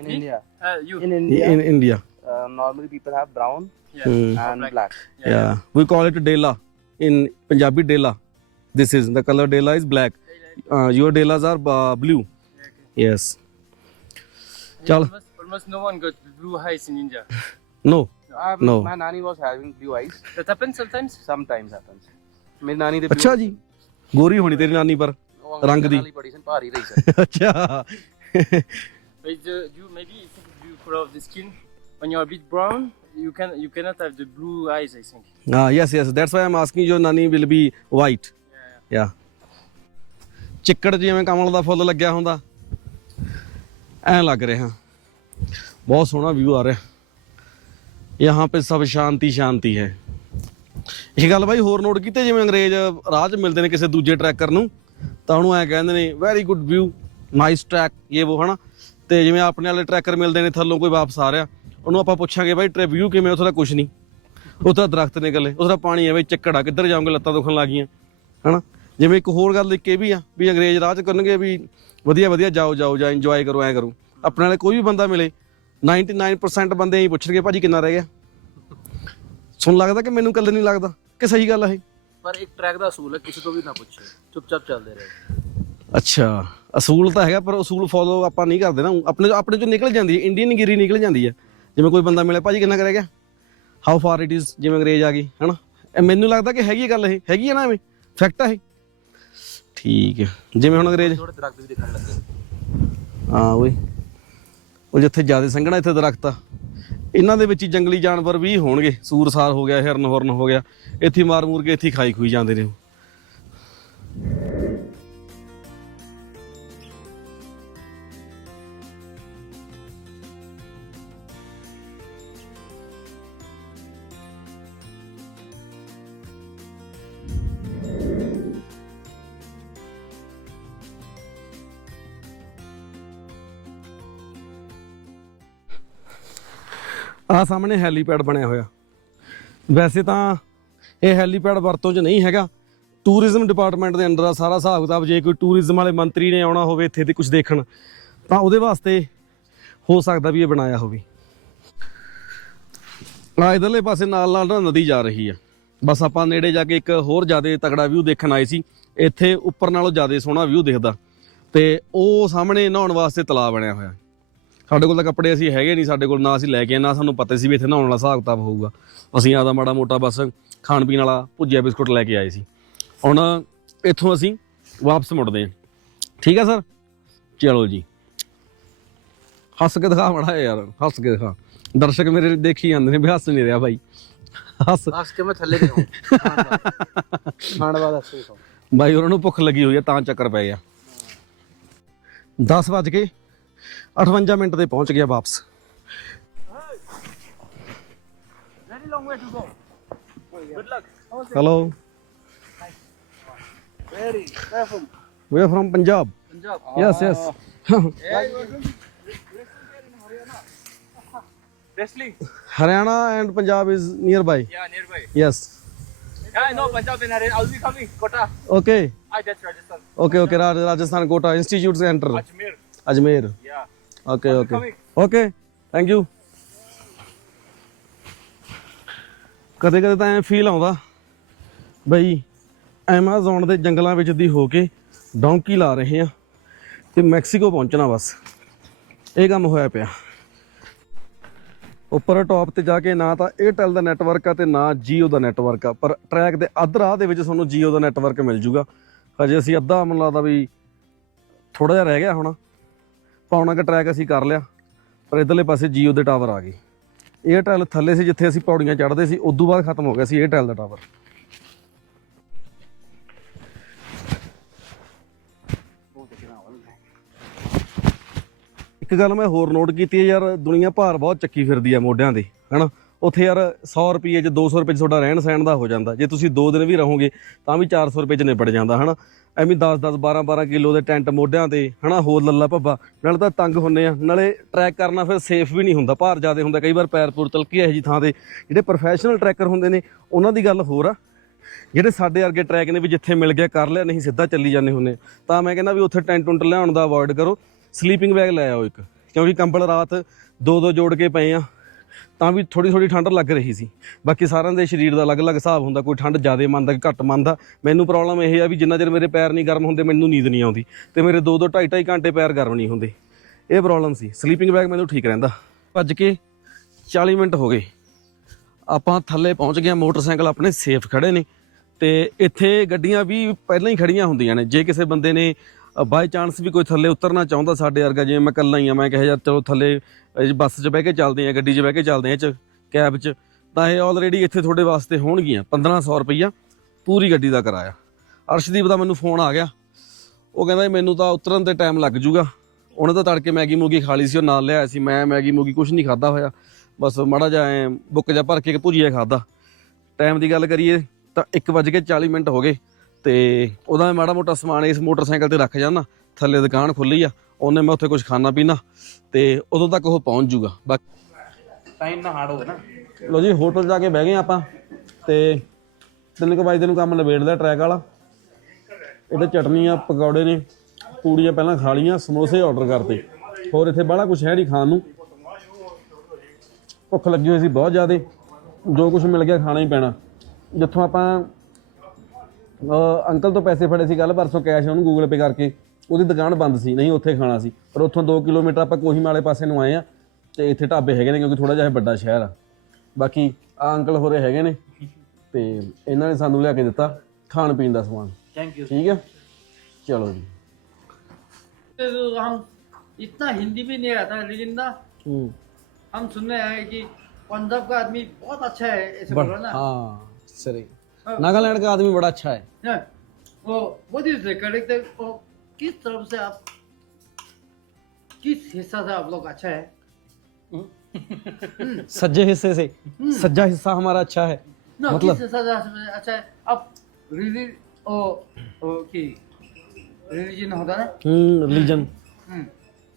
in India Uh, you. in India in India uh, normally people have brown Yeah. Hmm. and black. black, yeah we call it dela in Punjabi dela this is the color dela is black uh, your delas are uh, blue Yeah, okay. yes Yeah, Chal. Almost, almost no one got blue eyes in India. no I've- No. my nani was having blue eyes That happens sometimes. sometimes happens ਮੇਰੀ ਨਾਨੀ ਦੇ ਅੱਛਾ ਜੀ ਗੋਰੀ ਹੋਣੀ ਤੇਰੀ ਨਾਨੀ ਪਰ ਰੰਗ ਦੀ। ਬੜੀ ਸਨ ਭਾਰੀ ਰਹੀ ਸਨ ਅੱਛਾ But the, you maybe it's the color of the skin. When you're a bit brown, you can you cannot have the blue eyes. I think. Ah, yes, yes. That's why I'm asking your nani will be white. Yeah. ਚਿੱਕੜ ਜਿਵੇਂ ਕਮਲ ਦਾ ਫੁੱਲ ਲੱਗਿਆ ਹੁੰਦਾ, ਐ ਲੱਗ ਰਿਹਾ। ਬਹੁਤ ਸੋਹਣਾ view ਆ ਰਿਹਾ। ਯਹਾਂ ਪੇ ਸਭ ਸ਼ਾਂਤੀ ਸ਼ਾਂਤੀ ਹੈ। ਇਹ ਗੱਲ ਬਾਈ ਹੋਰ ਨੋਟ ਕੀਤੇ? ਜਿਵੇਂ ਅੰਗਰੇਜ਼ ਰਾਹ 'ਚ ਮਿਲਦੇ ਨੇ ਕਿਸੇ ਦੂਜੇ ਟਰੈਕਰ ਨੂੰ, ਤਾਂ ਉਹਨੂੰ ਐ ਕਹਿੰਦੇ ਨੇ very good view nice track ਇਹ ਉਹ ਹਨਾ? ਤੇ ਜਿਵੇਂ ਆਪਣੇ ਵਾਲੇ ਟਰੈਕਰ ਮਿਲਦੇ ਨੇ, ਥੱਲੋਂ ਕੋਈ ਵਾਪਸ ਆ ਰਿਹਾ, ਉਹਨੂੰ ਆਪਾਂ ਪੁੱਛਾਂਗੇ, ਬਾਈ ਟ੍ਰਿਪ ਵਿਊ ਕਿਵੇਂ ਉੱਥੇ ਦਾ ਕੁਝ ਨਹੀਂ। ਉਹ ਦਰਖਤ ਨੇ ਗੱਲੇ ਉਸ ਪਾਣੀ ਹੈ, ਬਈ, ਚੱਕੜਾ ਕਿੱਧਰ ਜਾਓਗੇ? ਲੱਤਾਂ ਦੁਖਣ ਲੱਗੀਆਂ ਹਨਾ? ਜਿਵੇਂ ਇੱਕ ਹੋਰ ਗੱਲ ਇੱਕ ਇਹ ਵੀ ਆ ਵੀ ਅੰਗਰੇਜ਼ ਰਾਹ ਚ ਕਰਨਗੇ ਵੀ ਵਧੀਆ ਵਧੀਆ ਜਾਓ ਜਾਓ ਜਾਂ ਇੰਜੋਏ ਕਰੋ ਐ ਕਰੋ। ਆਪਣੇ ਵਾਲੇ ਕੋਈ ਵੀ ਬੰਦਾ ਮਿਲੇ 99% ਬੰਦੇ ਐਂ ਪੁੱਛਣਗੇ ਭਾਜੀ ਕਿੰਨਾ ਰਹਿ ਗਿਆ? ਸੁਣ ਲੱਗਦਾ ਕਿ ਮੈਨੂੰ ਕੱਲੇ ਨਹੀਂ ਲੱਗਦਾ? ਕਿ ਸਹੀ ਗੱਲ ਹੈ ਇਹ? ਪਰ ਇੱਕ ਟਰੈਕ ਦਾ ਅਸੂਲ ਹੈ ਕਿਸੇ ਤੋਂ ਵੀ ਨਾ ਪੁੱਛੋ। ਚੁੱਪਚਾਪ ਚੱਲਦੇ ਰਹੇ। ਅੱਛਾ ਅਸੂਲ ਤਾਂ ਹੈਗਾ ਪਰ ਅਸੂਲ ਫੋਲੋ ਆਪਾਂ ਨਹੀਂ ਕਰਦੇ ਨਾ। ਆਪਣੇ ਆਪਣੇ ਚੋਂ ਨਿਕਲ ਜਾਂਦੀ ਹੈ ਇੰਡੀਅਨ ਗਿਰੀ ਨਿਕਲ ਜਾਂਦੀ ਹੈ। ਜਿਵੇਂ ਕੋਈ ਬੰਦਾ ਮਿਲੇ ਭਾਜੀ ਕਿੰਨਾ ਕਰੇਗਾ ਗਿਆ? ਹਾਊ ਫਾਰ ਇਟ ਇਜ਼ ਜਿਵੇਂ ਅੰਗਰੇਜ਼ ਆ ਗਈ ਹਨਾ? ਇਹ ਮੈਨੂੰ ਲੱਗਦਾ ਕਿ ਹੈਗੀ ਗੱਲ ਇਹ ਹੈਗੀ ਹੈ ਨਾ ਐਵੇਂ ਫੈਕਟ ਆ ਇਹ? ਠੀਕ ਹੈ। ਜਿਵੇਂ ਹੁਣ ਅੰਗਰੇਜ਼ ਥੋੜੇ ਦਰਖਤ ਵੀ ਦਿਖਣ ਲੱਗੇ। ਹਾਂ ਓਏ। ਉਹ ਜਿੱਥੇ ਜ਼ਿਆਦਾ ਸੰਘਣਾ ਇੱਥੇ ਦਰਖਤ ਆ। ਇਹਨਾਂ ਦੇ ਵਿੱਚ ਹੀ ਜੰਗਲੀ ਜਾਨਵਰ ਵੀ ਹੋਣਗੇ। ਸੂਰਸਾਰ ਹੋ ਗਿਆ ਹਿਰਨ ਹੁਰਨ ਹੋ ਗਿਆ। ਇੱਥੇ ਮਾਰ ਮੂਰ ਕੇ ਇੱਥੇ ਖਾਈ ਖੂਈ ਜਾਂਦੇ ਨੇ ਆ ਸਾਹਮਣੇ ਹੈਲੀਪੈਡ ਬਣਿਆ ਹੋਇਆ। ਵੈਸੇ ਤਾਂ ਇਹ ਹੈਲੀਪੈਡ ਵਰਤੋਂ 'ਚ ਨਹੀਂ ਹੈਗਾ। ਟੂਰਿਜ਼ਮ ਡਿਪਾਰਟਮੈਂਟ ਦੇ ਅੰਡਰ ਆ ਸਾਰਾ ਹਿਸਾਬ ਕਿਤਾਬ। ਜੇ ਕੋਈ ਟੂਰਿਜ਼ਮ ਵਾਲੇ ਮੰਤਰੀ ਨੇ ਆਉਣਾ ਹੋਵੇ ਇੱਥੇ ਤੇ ਕੁਝ ਦੇਖਣ, ਤਾਂ ਉਹਦੇ ਵਾਸਤੇ ਹੋ ਸਕਦਾ ਵੀ ਇਹ ਬਣਾਇਆ ਹੋਵੇ। ਆ ਇਧਰਲੇ ਪਾਸੇ ਨਾਲ ਨਾਲ ਨਾ ਨਦੀ ਜਾ ਰਹੀ ਆ। ਬਸ ਆਪਾਂ ਨੇੜੇ ਜਾ ਕੇ ਇੱਕ ਹੋਰ ਜ਼ਿਆਦਾ ਤਕੜਾ ਵਿਊ ਦੇਖਣ ਆਏ ਸੀ। ਇੱਥੇ ਉੱਪਰ ਨਾਲੋਂ ਜ਼ਿਆਦਾ ਸੋਹਣਾ ਵਿਊ ਦਿਖਦਾ। ਤੇ ਉਹ ਸਾਹਮਣੇ ਨਹਾਉਣ ਵਾਸਤੇ ਤਲਾਅ ਬਣਿਆ ਹੋਇਆ। ਸਾਡੇ ਕੋਲ ਤਾਂ ਕੱਪੜੇ ਅਸੀਂ ਹੈਗੇ ਨਹੀਂ ਸਾਡੇ ਕੋਲ ਨਾ ਅਸੀਂ ਲੈ ਕੇ ਆਏ, ਨਾ ਸਾਨੂੰ ਪਤਾ ਸੀ ਵੀ ਇੱਥੇ ਨਹਾਉਣ ਵਾਲਾ ਹਿਸਾਬ ਕਿਤਾਬ ਹੋਊਗਾ। ਅਸੀਂ ਆਦਾ ਮਾੜਾ ਮੋਟਾ ਬਸ ਖਾਣ ਪੀਣ ਵਾਲਾ ਭੁੱਜਿਆ ਬਿਸਕੁਟ ਲੈ ਕੇ ਆਏ ਸੀ। ਹੁਣ ਇੱਥੋਂ ਅਸੀਂ ਵਾਪਸ ਮੁੜਦੇ ਹਾਂ। ਠੀਕ ਹੈ ਸਰ? ਚਲੋ ਜੀ। ਹੱਸ ਕੇ ਦਿਖਾ ਬੜਾ ਯਾਰ ਹੱਸ ਕੇ ਦਿਖਾ। ਦਰਸ਼ਕ ਮੇਰੇ ਦੇਖੀ ਜਾਂਦੇ ਨੇ ਵੀ ਹੱਸ ਨਹੀਂ ਰਿਹਾ ਭਾਈ ਹੱਸ। ਦੱਸ ਕੇ ਮੈਂ ਥੱਲੇ ਗਿਆ ਖਾਣ ਵਾਲਾ। ਸੇ ਬਾਈ ਉਹਨਾਂ ਨੂੰ ਭੁੱਖ ਲੱਗੀ ਹੋਈ ਹੈ ਤਾਂ ਚੱਕਰ ਪੈ ਗਿਆ। 10 ਵੱਜ ਕੇ 58 ਮਿੰਟ ਤੇ ਪਹੁੰਚ ਗਿਆ ਵਾਪਸ. Hello very we are from Punjab Punjab yes yes Wrestling? Haryana and Punjab is nearby Yeah, nearby. Yes Yeah, I know Punjab and Haryana. I'll be coming. Kota. Okay I that's Rajasthan. Okay okay Rajasthan Kota institute centre Ajmer. Ajmer Yeah. Okay okay coming. Okay thank you ਕਦੇ ਕਦੇ ਤਾਂ ਐ feel ਆਉਂਦਾ ਬਈ Amazon ਦੇ ਜੰਗਲਾਂ ਵਿੱਚ ਦੀ ਹੋ ਕੇ ਡੌਂਕੀ ਲਾ ਰਹੇ ਆ ਤੇ ਮੈਕਸੀਕੋ ਪਹੁੰਚਣਾ ਬਸ। ਇਹ ਕੰਮ ਹੋਇਆ ਪਿਆ। ਉੱਪਰ ਟੌਪ ਤੇ ਜਾ ਕੇ ਨਾ ਤਾਂ 에ਅਰਟੈਲ ਦਾ ਨੈਟਵਰਕ ਆ ਤੇ ਨਾ Jio ਦਾ ਨੈਟਵਰਕ ਆ ਪਰ ਟਰੈਕ ਦੇ ਅੱਧ ਰਾਹ ਦੇ ਵਿੱਚ ਤੁਹਾਨੂੰ Jio ਦਾ ਨੈਟਵਰਕ ਮਿਲ ਜੂਗਾ। ਹਜੇ ਅਸੀਂ ਅੱਧਾ ਮੈਨੂੰ ਲੱਗਦਾ ਵੀ ਥੋੜਾ ਜਿਹਾ ਰਹਿ ਗਿਆ ਹੁਣ। ਪੌਣਾ ਕ ਟਰੈਕ ਅਸੀਂ ਕਰ ਲਿਆ, ਪਰ ਇਧਰਲੇ ਪਾਸੇ ਜੀਓ ਦੇ ਟਾਵਰ ਆ ਗਏ। 에ਅਰਟੈਲ ਥੱਲੇ ਸੀ ਜਿੱਥੇ ਅਸੀਂ ਪੌੜੀਆਂ ਚੜ੍ਹਦੇ ਸੀ, ਉਦੋਂ ਬਾਅਦ ਖਤਮ ਹੋ ਗਿਆ ਸੀ 에ਅਰਟੈਲ ਦਾ ਟਾਵਰ ਇੱਕ ਗੱਲ ਮੈਂ ਹੋਰ ਨੋਟ ਕੀਤੀ ਹੈ ਯਾਰ, ਦੁਨੀਆ ਭਾਰ ਬਹੁਤ ਚੱਕੀ ਫਿਰਦੀ ਹੈ ਮੋਢਿਆਂ ਦੇ ਹਨਾ? ਉੱਥੇ ਯਾਰ 100 ਰੁਪਏ ਚ 200 ਰੁਪਏ ਚ ਤੁਹਾਡਾ ਰਹਿਣ ਸਹਿਣ ਦਾ ਹੋ ਜਾਂਦਾ। ਜੇ ਤੁਸੀਂ 2 ਦਿਨ ਵੀ ਰਹੋਗੇ, ਤਾਂ ਵੀ 400 ਰੁਪਏ ਚ ਨਿਬੜ ਜਾਂਦਾ, ਹਨਾ? ਐਵੇਂ 10 10 12 12 ਕਿਲੋ ਦੇ ਟੈਂਟ ਮੋਢਿਆਂ ਤੇ, ਹਨਾ? ਹੋਰ ਲੱਲਾ ਭੱਬਾ। ਨਾਲੇ ਤਾਂ ਤੰਗ ਹੁੰਨੇ ਆ। ਨਾਲੇ ਟਰੈਕ ਕਰਨਾ ਫਿਰ ਸੇਫ ਵੀ ਨਹੀਂ ਹੁੰਦਾ। ਭਾਰ ਜ਼ਿਆਦਾ ਹੁੰਦਾ। ਕਈ ਵਾਰ ਪੈਰ ਪੂਰ ਤਲਕੀ ਇਹੋ ਜੀ ਥਾਂ ਤੇ ਜਿਹੜੇ ਪ੍ਰੋਫੈਸ਼ਨਲ ਟਰੈਕਰ ਹੁੰਦੇ ਨੇ, ਉਹਨਾਂ ਦੀ ਗੱਲ ਹੋਰ ਆ। ਜਿਹੜੇ ਸਾਡੇ ਵਰਗੇ ਟਰੈਕ ਨੇ ਵੀ ਜਿੱਥੇ ਮਿਲ ਗਿਆ, ਕਰ ਲਿਆ, ਨਹੀਂ ਸਿੱਧਾ ਚੱਲੀ ਜਾਂਦੇ ਹੁੰਨੇ ਤਾਂ ਮੈਂ ਕਹਿੰਦਾ ਵੀ ਉੱਥੇ ਟੈਂਟ ਟੁੰਟ ਲਿਆਉਣ ਦਾ ਅਵੋਇਡ ਕਰੋ। ਸਲੀਪਿੰਗ ਬੈਗ ਲੈ ਆਓ ਇੱਕ। ਕਿਉਂਕਿ ਕੰਬਲ ਰਾਤ ਦੋ ਦੋ ਜੋੜ ਕੇ ਪਏ ਆ। ਤਾਂ ਵੀ ਥੋੜੀ ਥੋੜੀ ਠੰਡ ਲੱਗ ਰਹੀ ਸੀ। ਬਾਕੀ ਸਾਰਿਆਂ ਦੇ ਸਰੀਰ ਦਾ ਅਲੱਗ-ਅਲੱਗ ਹਿਸਾਬ ਹੁੰਦਾ, ਕੋਈ ਠੰਡ ਜ਼ਿਆਦਾ ਮੰਨਦਾ ਕੋਈ ਘੱਟ ਮੰਨਦਾ ਮੈਨੂੰ ਪ੍ਰੋਬਲਮ ਇਹ ਆ ਵੀ ਜਿੰਨਾ ਚਿਰ ਮੇਰੇ ਪੈਰ ਨਹੀਂ ਗਰਮ ਹੁੰਦੇ, ਮੈਨੂੰ ਨੀਂਦ ਨਹੀਂ ਆਉਂਦੀ ਤੇ ਮੇਰੇ 2-2 2.5 ਘੰਟੇ ਪੈਰ ਗਰਮ ਨਹੀਂ ਹੁੰਦੇ। ਇਹ ਪ੍ਰੋਬਲਮ ਸੀ। ਸਲੀਪਿੰਗ ਬੈਗ ਮੈਨੂੰ ਠੀਕ ਰਹਿੰਦਾ। ਭੱਜ ਕੇ 40 ਮਿੰਟ ਹੋ ਗਏ। ਆਪਾਂ ਥੱਲੇ ਪਹੁੰਚ ਗਏ ਮੋਟਰਸਾਈਕਲ ਆਪਣੇ ਸੇਫ ਖੜੇ ਨੇ ਤੇ ਇੱਥੇ ਗੱਡੀਆਂ ਵੀ ਪਹਿਲਾਂ ਹੀ ਖੜੀਆਂ ਹੁੰਦੀਆਂ ਨੇ। ਜੇ ਕਿਸੇ ਬੰਦੇ ਨੇ ਬਾਈ ਚਾਂਸ ਵੀ ਕੋਈ ਥੱਲੇ ਉਤਰਨਾ ਚਾਹੁੰਦਾ ਸਾਡੇ ਵਰਗਾ, ਜਿਵੇਂ ਮੈਂ ਇਕੱਲਾ ਹੀ ਆ, ਮੈਂ ਕਿਹਾ ਯਾਰ ਚਲੋ ਥੱਲੇ ਬੱਸ 'ਚ ਬਹਿ ਕੇ ਚੱਲਦੇ ਆ, ਗੱਡੀ 'ਚ ਬਹਿ ਕੇ ਚੱਲਦੇ ਆ ਇਹ 'ਚ, ਕੈਬ 'ਚ, ਤਾਂ ਇਹ ਆਲਰੇਡੀ ਇੱਥੇ ਤੁਹਾਡੇ ਵਾਸਤੇ ਹੋਣਗੀਆਂ 1500 ਰੁਪਈਆ ਪੂਰੀ ਗੱਡੀ ਦਾ ਕਿਰਾਇਆ। ਅਰਸ਼ਦੀਪ ਦਾ ਮੈਨੂੰ ਫੋਨ ਆ ਗਿਆ। ਉਹ ਕਹਿੰਦਾ ਮੈਨੂੰ ਤਾਂ ਉਤਰਨ ਤੇ ਟਾਈਮ ਲੱਗ ਜੂਗਾ। ਉਹਨੇ ਤਾਂ ਤੜਕੇ ਮੈਗੀ ਮੂਗੀ ਖਾ ਲਈ ਸੀ, ਉਹ ਨਾਲ ਲਿਆਇਆ ਸੀ। ਮੈਂ ਮੈਗੀ ਮੂਗੀ ਕੁਝ ਨਹੀਂ ਖਾਦਾ ਹੋਇਆ। ਬਸ ਮਾੜਾ ਜਿਹਾ ਐਂ ਬੁੱਕ ਜਾ ਭਰ ਕੇ ਇੱਕ ਭੁਜੀਆ ਖਾਦਾ ਟਾਈਮ ਦੀ ਗੱਲ ਕਰੀਏ ਤਾਂ 1:40 ਮਿੰਟ ਹੋ ਗਏ ਤੇ ਉਹਦਾ ਮਾੜਾ ਮੋਟਾ ਸਮਾਨ ਇਸ ਮੋਟਰਸਾਈਕਲ ਤੇ ਰੱਖ ਜਾਂਦਾ। ਥੱਲੇ ਦੁਕਾਨ ਖੁੱਲੀ ਆ। ਉਹਨੇ ਮੈਂ ਉੱਥੇ ਕੁਝ ਖਾਣਾ ਪੀਣਾ ਤੇ ਉਦੋਂ ਤੱਕ ਉਹ ਪਹੁੰਚ ਜੂਗਾ। ਬਾਕੀ ਟਾਈਮ ਨਾ ਹਾਰਡ ਹੋਵੇ ਨਾ। ਲੋ ਜੀ ਹੋਟਲ ਜਾ ਕੇ ਬਹਿ ਗਏ ਆਪਾਂ ਤੇ ਤਿੰਨ ਕੁ ਵਜੇ ਨੂੰ ਕੰਮ ਲਿਆ ਟਰੈਕ ਵਾਲਾ। ਇਹਦੇ ਚਟਨੀ ਆ ਪਕੌੜੇ ਨੇ ਪੂੜੀਆਂ ਪਹਿਲਾਂ ਖਾ ਲੀਆਂ ਸਮੋਸੇ ਆਰਡਰ ਕਰਤੇ। ਹੋਰ ਇੱਥੇ ਬੜਾ ਕੁਝ ਹੈ ਨਹੀਂ ਖਾਣ ਨੂੰ। ਭੁੱਖ ਲੱਗੀ ਹੋਈ ਸੀ ਬਹੁਤ ਜ਼ਿਆਦੇ। ਜੋ ਕੁਝ ਮਿਲ ਗਿਆ ਖਾਣਾ ਹੀ ਪੈਣਾ। ਜਿੱਥੋਂ ਆਪਾਂ ਅੰਕਲ ਤੋਂ ਪੈਸੇ ਫੜੇ ਸੀ ਕੱਲ ਪਰਸੋਂ ਕੈਸ਼ ਉਹਨੂੰ ਗੂਗਲ ਪੇ ਕਰਕੇ। ਉਹਦੀ ਦੁਕਾਨ ਬੰਦ ਸੀ ਨਹੀਂ ਉੱਥੇ ਖਾਣਾ ਸੀ ਪਰ ਉੱਥੋਂ 2 ਕਿਲੋਮੀਟਰ ਆਪਾਂ ਕੋਹੀਮ ਵਾਲੇ ਪਾਸੇ ਨੂੰ ਆਏ ਆ ਤੇ ਇੱਥੇ ਢਾਬੇ ਹੈਗੇ ਨੇ ਕਿਉਂਕਿ ਥੋੜਾ ਜਿਹਾ ਇਹ ਵੱਡਾ ਸ਼ਹਿਰ ਆ ਬਾਕੀ ਆ ਅੰਕਲ ਹੋਰੇ ਹੈਗੇ ਨੇ ਤੇ ਇਹਨਾਂ ਨੇ ਸਾਨੂੰ ਲਿਆ ਕੇ ਦਿੱਤਾ ਖਾਣ ਪੀਣ ਦਾ ਸਮਾਨ थैंक यू ਠੀਕ ਹੈ ਚਲੋ ਜੀ तो हम इतना हिंदी भी नहीं आता लेकिन ना ਹੂੰ हम सुनने आए कि पंजाब का आदमी बहुत अच्छा है ऐसे बोल रहा ना हाँ सही नागालैंड का आदमी बड़ा अच्छा है हाँ, वो what is the character वो किस तरफ से आप किस हिस्सा से आप लोग अच्छा है सज्जे हिस्से से सज्जा हिस्सा हमारा अच्छा है ना मतलब? किस हिस्सा से आप- अच्छा है आप रिली ओ ओ की रिलीजन होता है ਹੂੰ ਰਿਲੀਜਨ हम्म,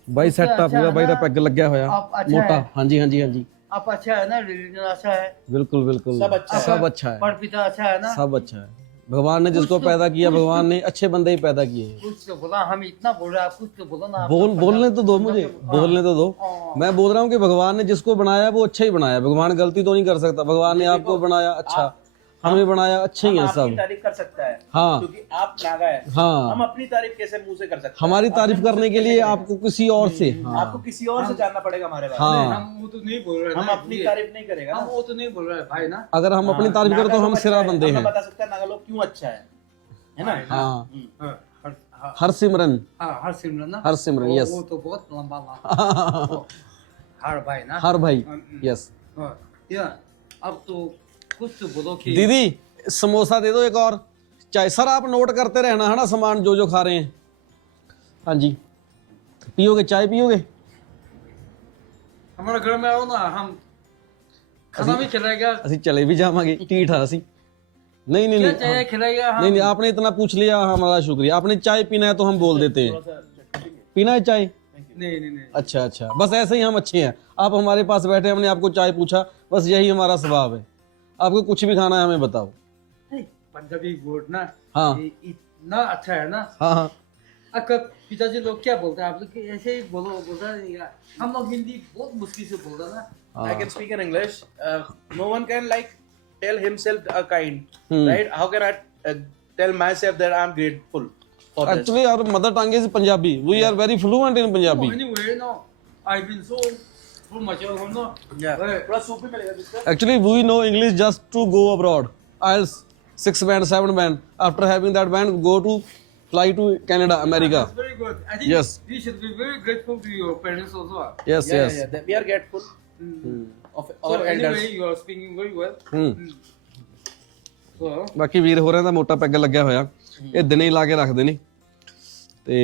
ਬਾਈ ਸੈਟ ਆ ਅੱਛਾ ਪੂਰਾ ਬਾਈ ਦਾ ਨਾ। ਪੈਗ ਲੱਗਿਆ ਹੋਇਆ ਆਪ ਅੱਛਾ ਮੋਟਾ ਹੈ। ਹਾਂਜੀ ਹਾਂਜੀ ਹਾਂਜੀ आप अच्छा है ना रिलीजन अच्छा है बिल्कुल बिल्कुल सब अच्छा है। सब अच्छा है पर पिता अच्छा है ना सब अच्छा है भगवान ने जिसको कुछ तो- पैदा किया भगवान ने अच्छे बंदे ही पैदा किए हैं कुछ तो बोला हम इतना बोल रहे हैं आप कुछ तो बोलो ना आप बोल तो बोलने तो दो मुझे हाँ। बोलने तो दो हाँ। मैं बोल रहा हूँ कि भगवान ने जिसको बनाया वो अच्छा ही बनाया भगवान गलती तो नहीं कर सकता भगवान ने आपको बनाया अच्छा हमें बनाया अच्छे ही हम हैं सब। तारीफ़ कर सकता है हाँ। क्योंकि आप नागा है। हाँ। हम हाँ अपनी तारीफ़ कैसे मुँह से कर सकते हैं? हमारी तारीफ़ करने के लिए आपको किसी और से हाँ। आपको किसी और से जानना पड़ेगा हमारे बारे हाँ। हम वो तो नहीं बोल रहे हम अपनी तारीफ़ नहीं करेगा हम वो तो नहीं बोल रहे भाई ना। अगर हम अपनी तारीफ़ करें तो हम सिरा बंदे हैं। बता सकते हैं नागा लोग क्यों अच्छा है है ना? हाँ। हम्म। हाँ, हर हाँ, सिमरन हाँ, हर सिमरन हर सिमरन यस वो तो बहुत लंबा नाम हर भाई ना। हर भाई हम्म, यस हाँ, या अब तो कुछ तो बोलो कि दीदी समोसा दे दो एक और चाय सर आप नोट करते रहना है ना सामान जो जो खा रहे हैं हाँ जी पियोगे चाय पियोगे हमारे घर में आओ ना हम खाना भी खिलाएगा ਅਸੀਂ ਚਲੇ ਵੀ ਜਾਵਾਂਗੇ ਢੀਠ ਆ ਅਸੀਂ नहीं नहीं क्या नहीं चाहिए खिलाएगा हम नहीं नहीं आपने इतना पूछ लिया हमारा शुक्रिया आपने चाय पीना है तो हम बोल देते हैं पीना है चाय नहीं नहीं नहीं अच्छा अच्छा बस ऐसे ही हम अच्छे हैं आप हमारे पास बैठे हमने आपको चाय पूछा बस यही हमारा स्वभाव है आपको कुछ भी खाना है हमें बताओ। पंजाबी वर्ड ना हाँ। इतना अच्छा है ना। हाँ हाँ। पिताजी लोग क्या बोलते हैं? आप लोग ऐसे ही बोलो बोलता नहीं यार हम लोग हिंदी बहुत मुश्किल से बोलते ना। I can speak in English no one can like tell himself a kind right how can I tell myself that I am grateful actually our mother tongue is Punjabi we are very fluent in Punjabi anyway no I been so From Machado, no? Yeah. Hey, plus soup bhi milega iska. Actually, we know English just to go abroad. IELTS six band, seven band. After having that band, go to fly to Canada, America. That's very good. I think Yes. we should be very grateful to your parents also. Yes, Yeah, yes. yeah, yeah. We are grateful of our So elders. anyway, you are speaking very well. ਹੂੰ So ਬਾਕੀ ਵੀਰ ਹੋਰਾਂ ਦਾ ਮੋਟਾ peg ਲੱਗਿਆ ਹੋਇਆ ਇਹ ਦਿਨੇ ਹੀ ਲਾ ਕੇ ਰੱਖਦੇ ਨੇ ਤੇ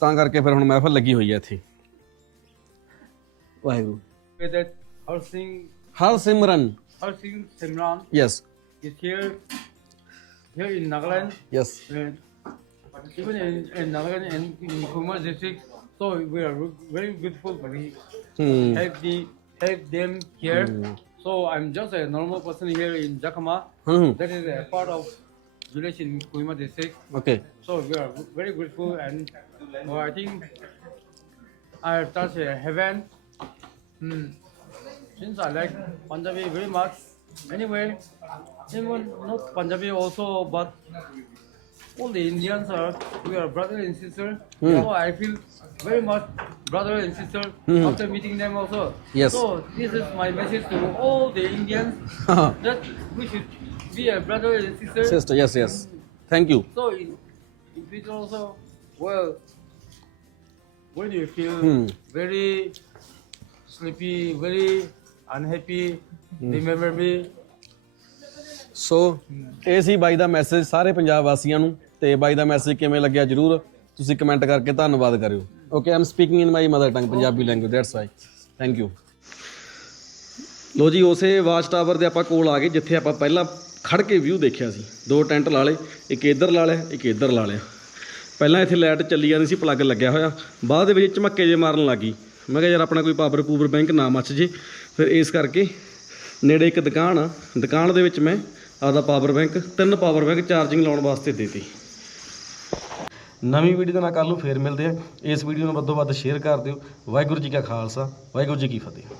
ਤਾਂ ਕਰਕੇ ਫਿਰ ਹੁਣ ਮਹਿਫਲ ਲੱਗੀ ਹੋਈ ਹੈ ਇੱਥੇ Waheguru with that, Har Singh, Har Simran Har Singh Simran yes is here, here in Nagaland. Yes And even in, in Nagaland and in Kumar district, so we are very grateful for he ਹੂੰ help the help them here. So I'm just a normal person here in Jakama. ਹੂੰ That is a part of village in Kohima district. Okay So we are very grateful and uh, I think I have touched uh, heaven. Hmm. Since I like Punjabi very much, anyway, even not Punjabi also, but all the Indians are we are brother and sister. Hmm. So I feel very much brother and sister hmm. after meeting them also. Yes. So this is my message to all the Indians that we should be a brother and sister. Sister, yes, yes. Thank you. So in, future also, well, when you feel very sleepy, very unhappy, remember me. So ਇਹ ਸੀ ਬਾਈ ਦਾ message ਸਾਰੇ ਪੰਜਾਬ ਵਾਸੀਆਂ ਨੂੰ ਤੇ ਬਾਈ ਦਾ message ਕਿਵੇਂ ਲੱਗਿਆ ਜਰੂਰ ਤੁਸੀਂ ਕਮੈਂਟ ਕਰਕੇ ਧੰਨਵਾਦ ਕਰਿਓ। Okay I'm speaking in my mother tongue Punjabi language that's why thank you ਲੋ ਜੀ ਉਸੇ ਵਾਚ ਟਾਵਰ ਦੇ ਆਪਾਂ ਕੋਲ ਆ ਗਏ ਜਿੱਥੇ ਆਪਾਂ ਪਹਿਲਾਂ ਖੜ ਕੇ ਵਿਊ ਦੇਖਿਆ ਸੀ। ਦੋ ਟੈਂਟ ਲਾ ਲਏ ਇੱਕ ਇੱਧਰ ਲਾ ਲਿਆ ਇੱਕ ਇੱਧਰ ਲਾ ਲਿਆ। ਪਹਿਲਾਂ ਇੱਥੇ ਲਾਈਟ ਚੱਲੀ ਜਾਂਦੀ ਸੀ ਪਲੱਗ ਲੱਗਿਆ ਹੋਇਆ। ਬਾਅਦ ਦੇ ਵਿੱਚ ਝਮੱਕੇ ਜੇ ਮਾਰਨ ਲੱਗੀ ਮੈਂ ਕਿਹਾ ਯਾਰ ਆਪਣਾ ਕੋਈ ਪਾਵਰ ਪੂਵਰ ਬੈਂਕ ਨਾ ਮੱਚ ਜੇ। ਫਿਰ ਇਸ ਕਰਕੇ ਨੇੜੇ ਇੱਕ ਦੁਕਾਨ ਆ। ਦੁਕਾਨ ਦੇ ਵਿੱਚ ਮੈਂ ਆਪਦਾ ਪਾਵਰ ਬੈਂਕ ਤਿੰਨ ਪਾਵਰ ਬੈਂਕ ਚਾਰਜਿੰਗ ਲਾਉਣ ਵਾਸਤੇ ਦੇਤੀ। ਨਵੀਂ ਵੀਡੀਓ ਦੇ ਨਾਲ ਕੱਲ ਨੂੰ ਫੇਰ ਮਿਲਦੇ ਆ। ਇਸ ਵੀਡੀਓ ਨੂੰ ਵੱਧੋ ਵੱਧ ਸ਼ੇਅਰ ਕਰ ਦਿਓ। ਵਾਹਿਗੁਰੂ ਜੀ ਕਾ ਖਾਲਸਾ, ਵਾਹਿਗੁਰੂ ਜੀ ਕੀ ਫਤਿਹ।